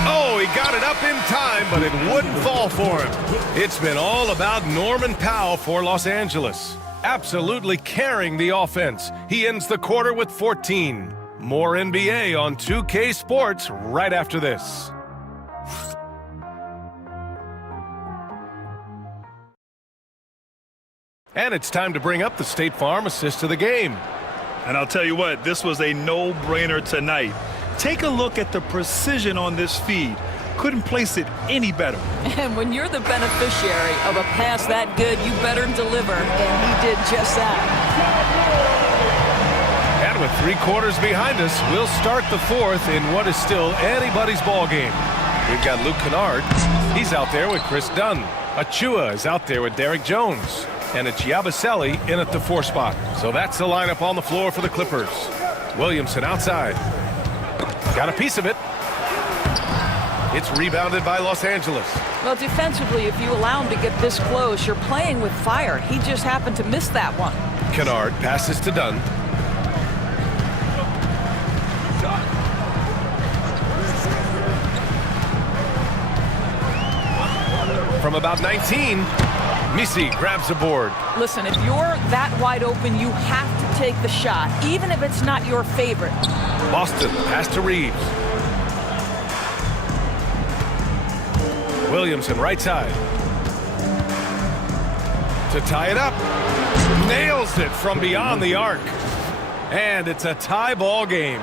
Oh, he got it up in time, but it wouldn't fall for him. It's been all about Norman Powell for Los Angeles. Absolutely carrying the offense. He ends the quarter with 14. More NBA on 2K Sports right after this. And it's time to bring up the State Farm assist of the game. And I'll tell you what, this was a no-brainer tonight. Take a look at the precision on this feed. Couldn't place it any better. And when you're the beneficiary of a pass that good, you better deliver. And he did just that. And with 3 quarters behind us, we'll start the 4th in what is still anybody's ball game. We've got Luke Kennard. He's out there with Chris Dunn. Achua is out there with Derek Jones. And it's Yabusele in at the 4 spot. So that's the lineup on the floor for the Clippers. Williamson outside. Got a piece of it. It's rebounded by Los Angeles. Well, defensively, if you allow him to get this close, you're playing with fire. He just happened to miss that one. Kennard passes to Dunn. From about 19, Missy grabs the board. Listen, if you're that wide open, you have to take the shot, even if it's not your favorite. Boston pass to Reeves. Williamson right side. To tie it up. Nails it from beyond the arc. And it's a tie ball game.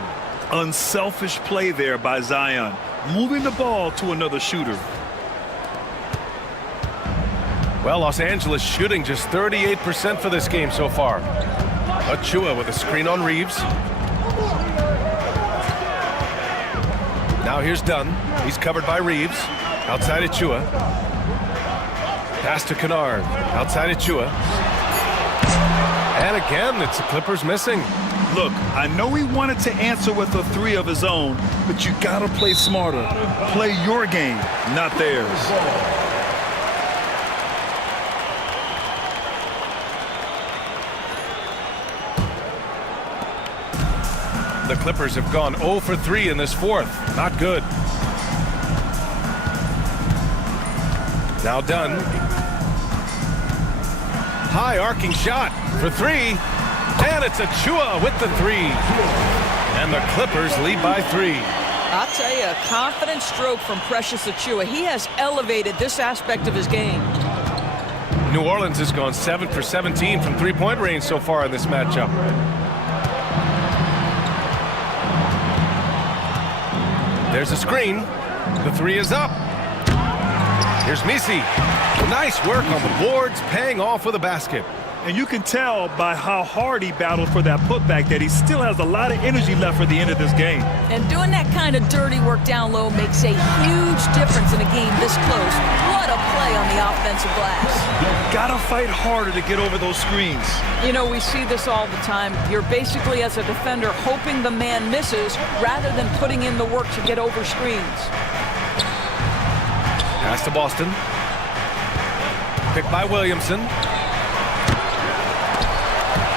Unselfish play there by Zion, moving the ball to another shooter. Well, Los Angeles shooting just 38% for this game so far. Achua with a screen on Reeves. Now here's Dunn. He's covered by Reeves. Outside Achua. Pass to Kennard. Outside Achua. And again, it's the Clippers missing. Look, I know he wanted to answer with a three of his own, but you gotta play smarter. Play your game, not theirs. The Clippers have gone 0 for 3 in this fourth. Not good. Now Dunn. High arcing shot for 3. And it's Achua with the 3. And the Clippers lead by 3. I'll tell you, a confident stroke from Precious Achua. He has elevated this aspect of his game. New Orleans has gone 7 for 17 from three-point range so far in this matchup. There's a screen. The 3 is up. Here's Misi. Nice work on the boards, paying off with a basket. And you can tell by how hard he battled for that putback that he still has a lot of energy left for the end of this game. And doing that kind of dirty work down low makes a huge difference in a game this close. What a play on the offensive glass. Gotta fight harder to get over those screens. You know, we see this all the time. You're basically, as a defender, hoping the man misses rather than putting in the work to get over screens. Pass to Boston. Picked by Williamson.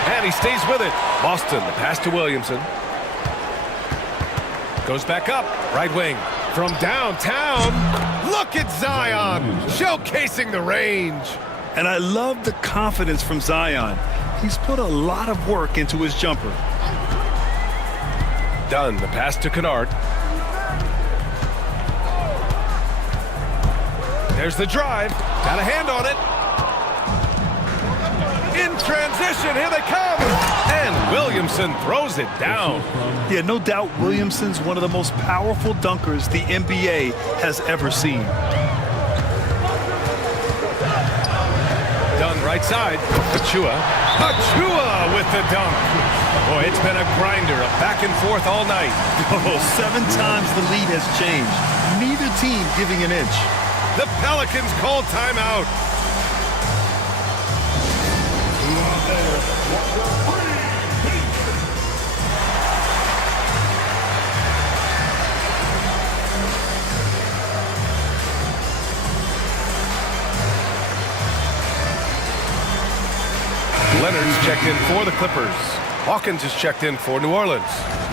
And he stays with it. Boston, the pass to Williamson. Goes back up. Right wing. From downtown. Look at Zion. Showcasing the range. And I love the confidence from Zion. He's put a lot of work into his jumper. Dunn, the pass to Kennard. There's the drive. Got a hand on it. In transition, here they come. And Williamson throws it down. Yeah, no doubt Williamson's one of the most powerful dunkers the NBA has ever seen. Dunn right side. Achua. Achua with the dunk. Boy, it's been a grinder, a back and forth all night. Oh, 7 times the lead has changed. Neither team giving an inch. The Pelicans call timeout. Leonard's checked in for the Clippers. Hawkins is checked in for New Orleans.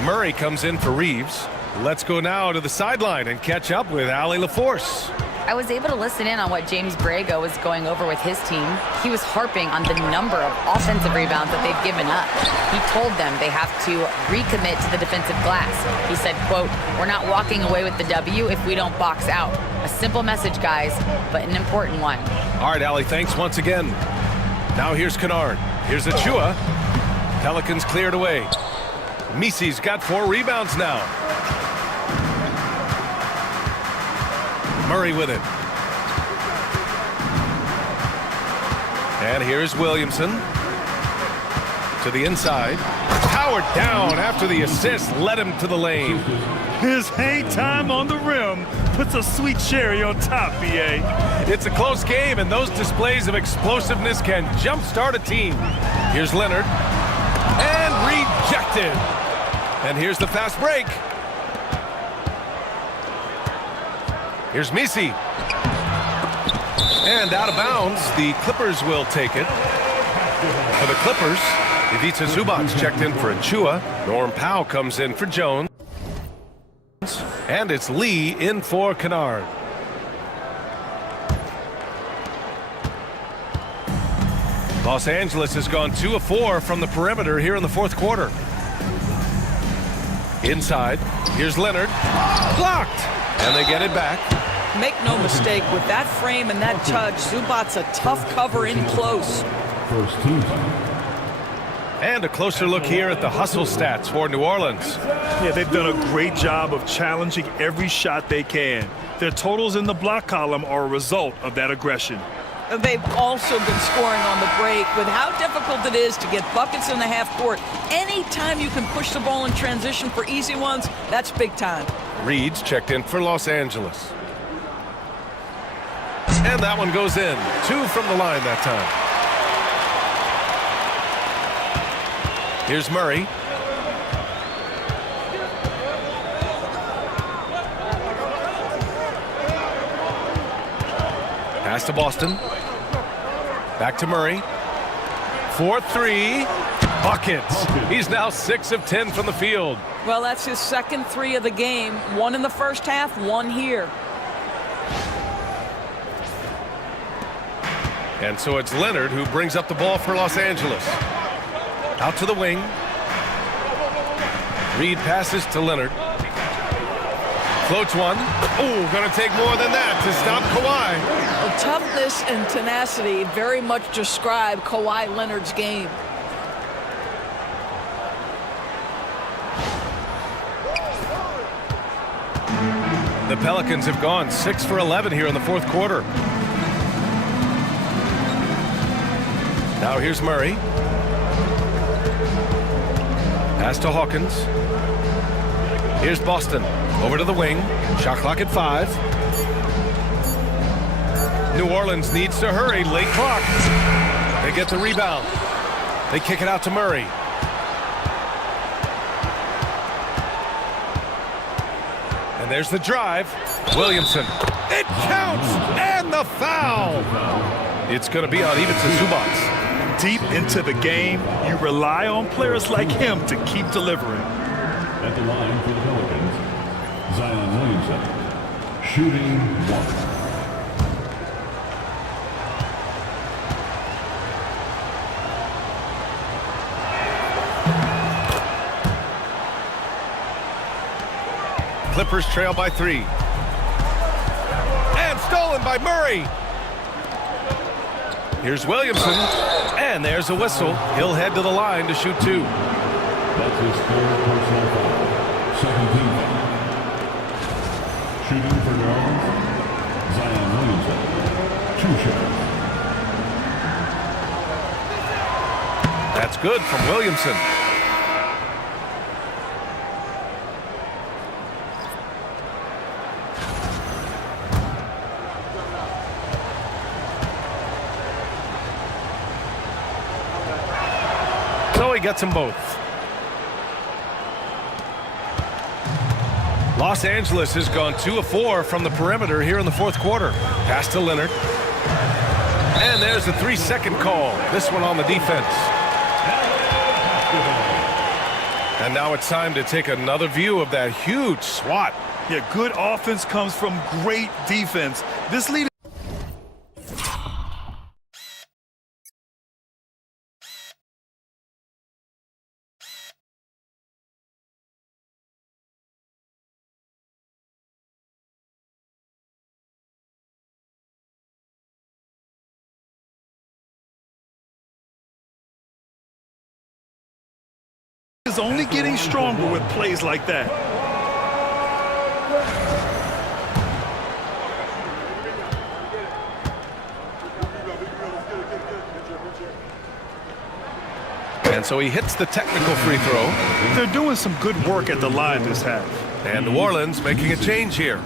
Murray comes in for Reeves. Let's go now to the sideline and catch up with Allie LaForce. I was able to listen in on what James Borrego was going over with his team. He was harping on the number of offensive rebounds that they've given up. He told them they have to recommit to the defensive glass. He said, quote, "We're not walking away with the W if we don't box out." A simple message, guys, but an important one. All right, Allie, thanks once again. Now here's Kennard. Here's Achua. Pelicans cleared away. Misi's got 4 rebounds now. Murray with it. And here's Williamson. To the inside. Powered down after the assist led him to the lane. His hang time on the rim puts a sweet cherry on top, BA. It's a close game, and those displays of explosiveness can jumpstart a team. Here's Leonard. And rejected. And here's the fast break. Here's Misi. And out of bounds, the Clippers will take it. For the Clippers, Ivica Zubac's checked in for Achua. Norm Powell comes in for Jones. And it's Lee in for Kennard. Los Angeles has gone 2 of 4 from the perimeter here in the fourth quarter. Inside, here's Leonard. Blocked. And they get it back. Make no mistake, with that frame and that touch, Zubac's a tough cover in close. First team. And a closer look here at the hustle stats for New Orleans. Yeah, they've done a great job of challenging every shot they can. Their totals in the block column are a result of that aggression. They've also been scoring on the break. With how difficult it is to get buckets in the half court, anytime you can push the ball in transition for easy ones, that's big time. Reed's checked in for Los Angeles. And that one goes in. 2 from the line that time. Here's Murray. Pass to Boston. Back to Murray. 4-3. Buckets. He's now 6 of 10 from the field. Well, that's his second 3 of the game. 1 in the first half, 1 here. And so it's Leonard who brings up the ball for Los Angeles. Out to the wing. Reed passes to Leonard. Floats one. Oh, going to take more than that to stop Kawhi. Well, toughness and tenacity very much describe Kawhi Leonard's game. The Pelicans have gone 6 for 11 here in the fourth quarter. Now here's Murray. Pass to Hawkins. Here's Boston. Over to the wing. Shot clock at 5. New Orleans needs to hurry. Late clock. They get the rebound. They kick it out to Murray. And there's the drive. Williamson. It counts! And the foul! It's going to be on even to Zubats. Deep into the game, you rely on players like him to keep delivering. At the line for the Pelicans, Zion Williamson, shooting 1. Clippers trail by 3. And stolen by Murray. Here's Williamson. And there's a whistle. He'll head to the line to shoot 2. That's his 3rd personal foul. Second team foul. Shooting for New Orleans, Zion Williamson. 2 shots. That's good from Williamson. So he gets them both. Los Angeles has gone 2 of 4 from the perimeter here in the fourth quarter. Pass to Leonard. And there's the 3-second call. This one on the defense. And now it's time to take another view of that huge swat. Yeah, good offense comes from great defense. This lead is only getting stronger with plays like that. And so he hits the technical free throw. They're doing some good work at the line this half. And New Orleans making a change here.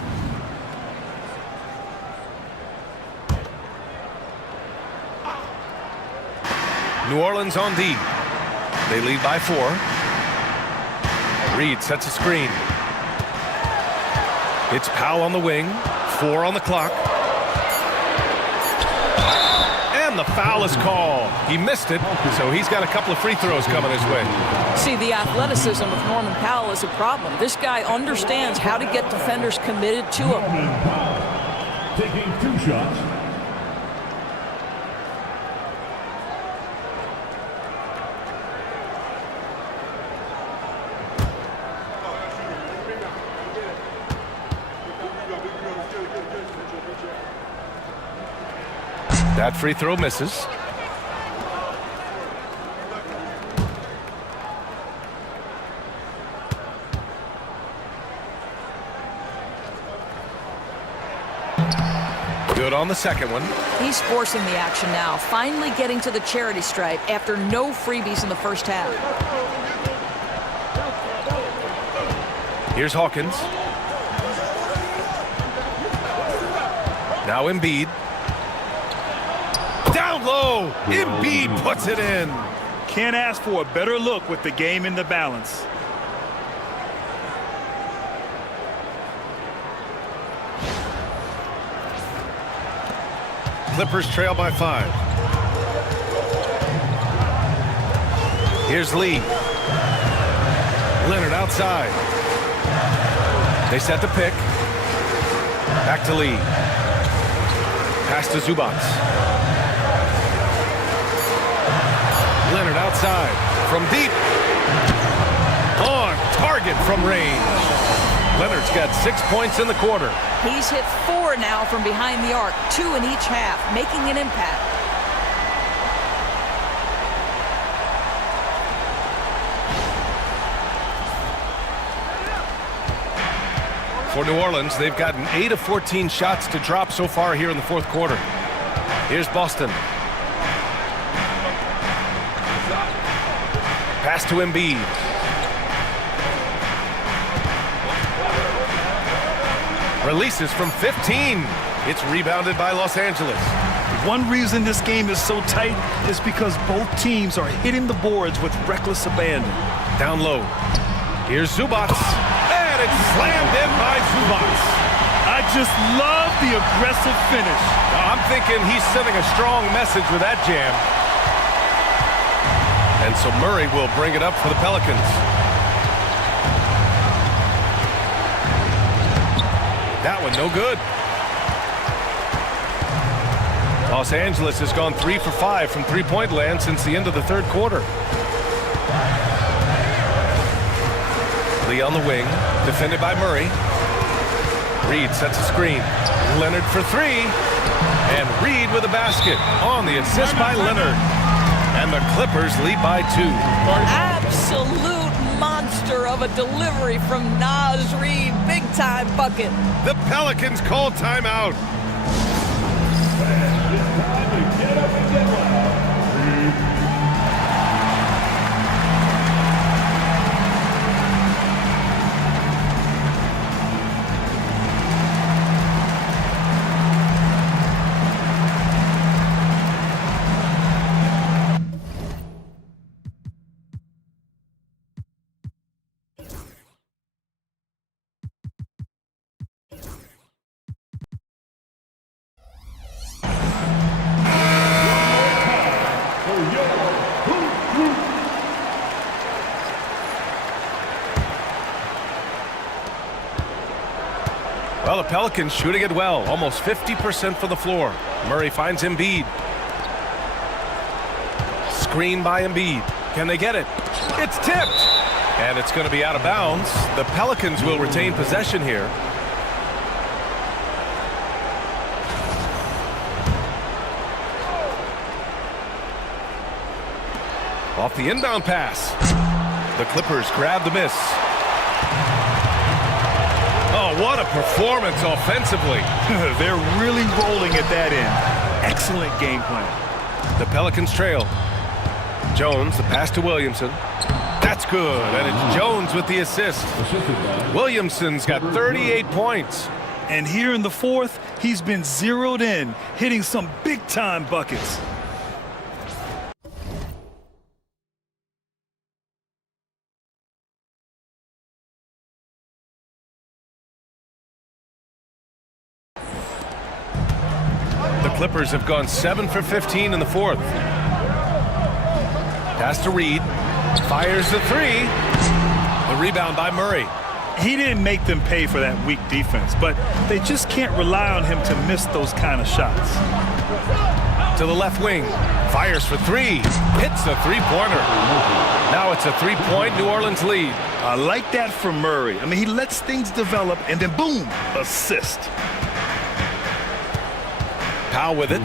New Orleans on D. They lead by 4. Reed sets a screen. It's Powell on the wing. 4 on the clock. And the foul is called. He missed it, so he's got a couple of free throws coming his way. See, the athleticism of Norman Powell is a problem. This guy understands how to get defenders committed to him. Taking 2 shots. That free throw misses. Good on on the second one. He's forcing the action now, finally getting to the charity stripe after no freebies in the first half. Here's Hawkins. Now Embiid. Down low. Embiid puts it in. Can't ask for a better look with the game in the balance. Clippers trail by 5. Here's Lee. Leonard outside. They set the pick. Back to Lee. Pass to Zubac. Leonard outside. From deep. On target from range. Leonard's got 6 points in the quarter. He's hit 4 now from behind the arc, 2 in each half, making an impact. For New Orleans, they've gotten 8 of 14 shots to drop so far here in the fourth quarter. Here's Boston. Pass to Embiid. Releases from 15. It's rebounded by Los Angeles. One reason this game is so tight is because both teams are hitting the boards with reckless abandon. Down low. Here's Zubac. And it's slammed in by Zubac. I just love the aggressive finish. I'm thinking he's sending a strong message with that jam. And so Murray will bring it up for the Pelicans. That one no good. Los Angeles has gone 3 for 5 from three-point land since the end of the third quarter. Lee on the wing, defended by Murray. Reed sets a screen. Leonard for 3. And Reed with a basket on the assist by Leonard. And the Clippers lead by 2. Absolute monster of a delivery from Naz Reid. Big time bucket. The Pelicans call timeout. It's time to get up and get loud. Well, the Pelicans shooting it well, almost 50% from the floor. Murray finds Embiid. Screen by Embiid. Can they get it? It's tipped. And it's going to be out of bounds. The Pelicans will retain possession here. Off the inbound pass. The Clippers grab the miss. Oh, what a performance offensively. They're really rolling at that end. Excellent game plan. The Pelicans trail. Jones, the pass to Williamson. That's good, and it's Jones with the assist. Williamson's got 38 points. And here in the fourth, he's been zeroed in, hitting some big-time buckets. Clippers have gone 7 for 15 in the fourth. Pass to Reed. Fires the 3. The rebound by Murray. He didn't make them pay for that weak defense, but they just can't rely on him to miss those kind of shots. To the left wing. Fires for 3. Hits the three-pointer. Now it's a 3-point New Orleans lead. I like that from Murray. I mean, he lets things develop, and then boom, assist. Powell with it.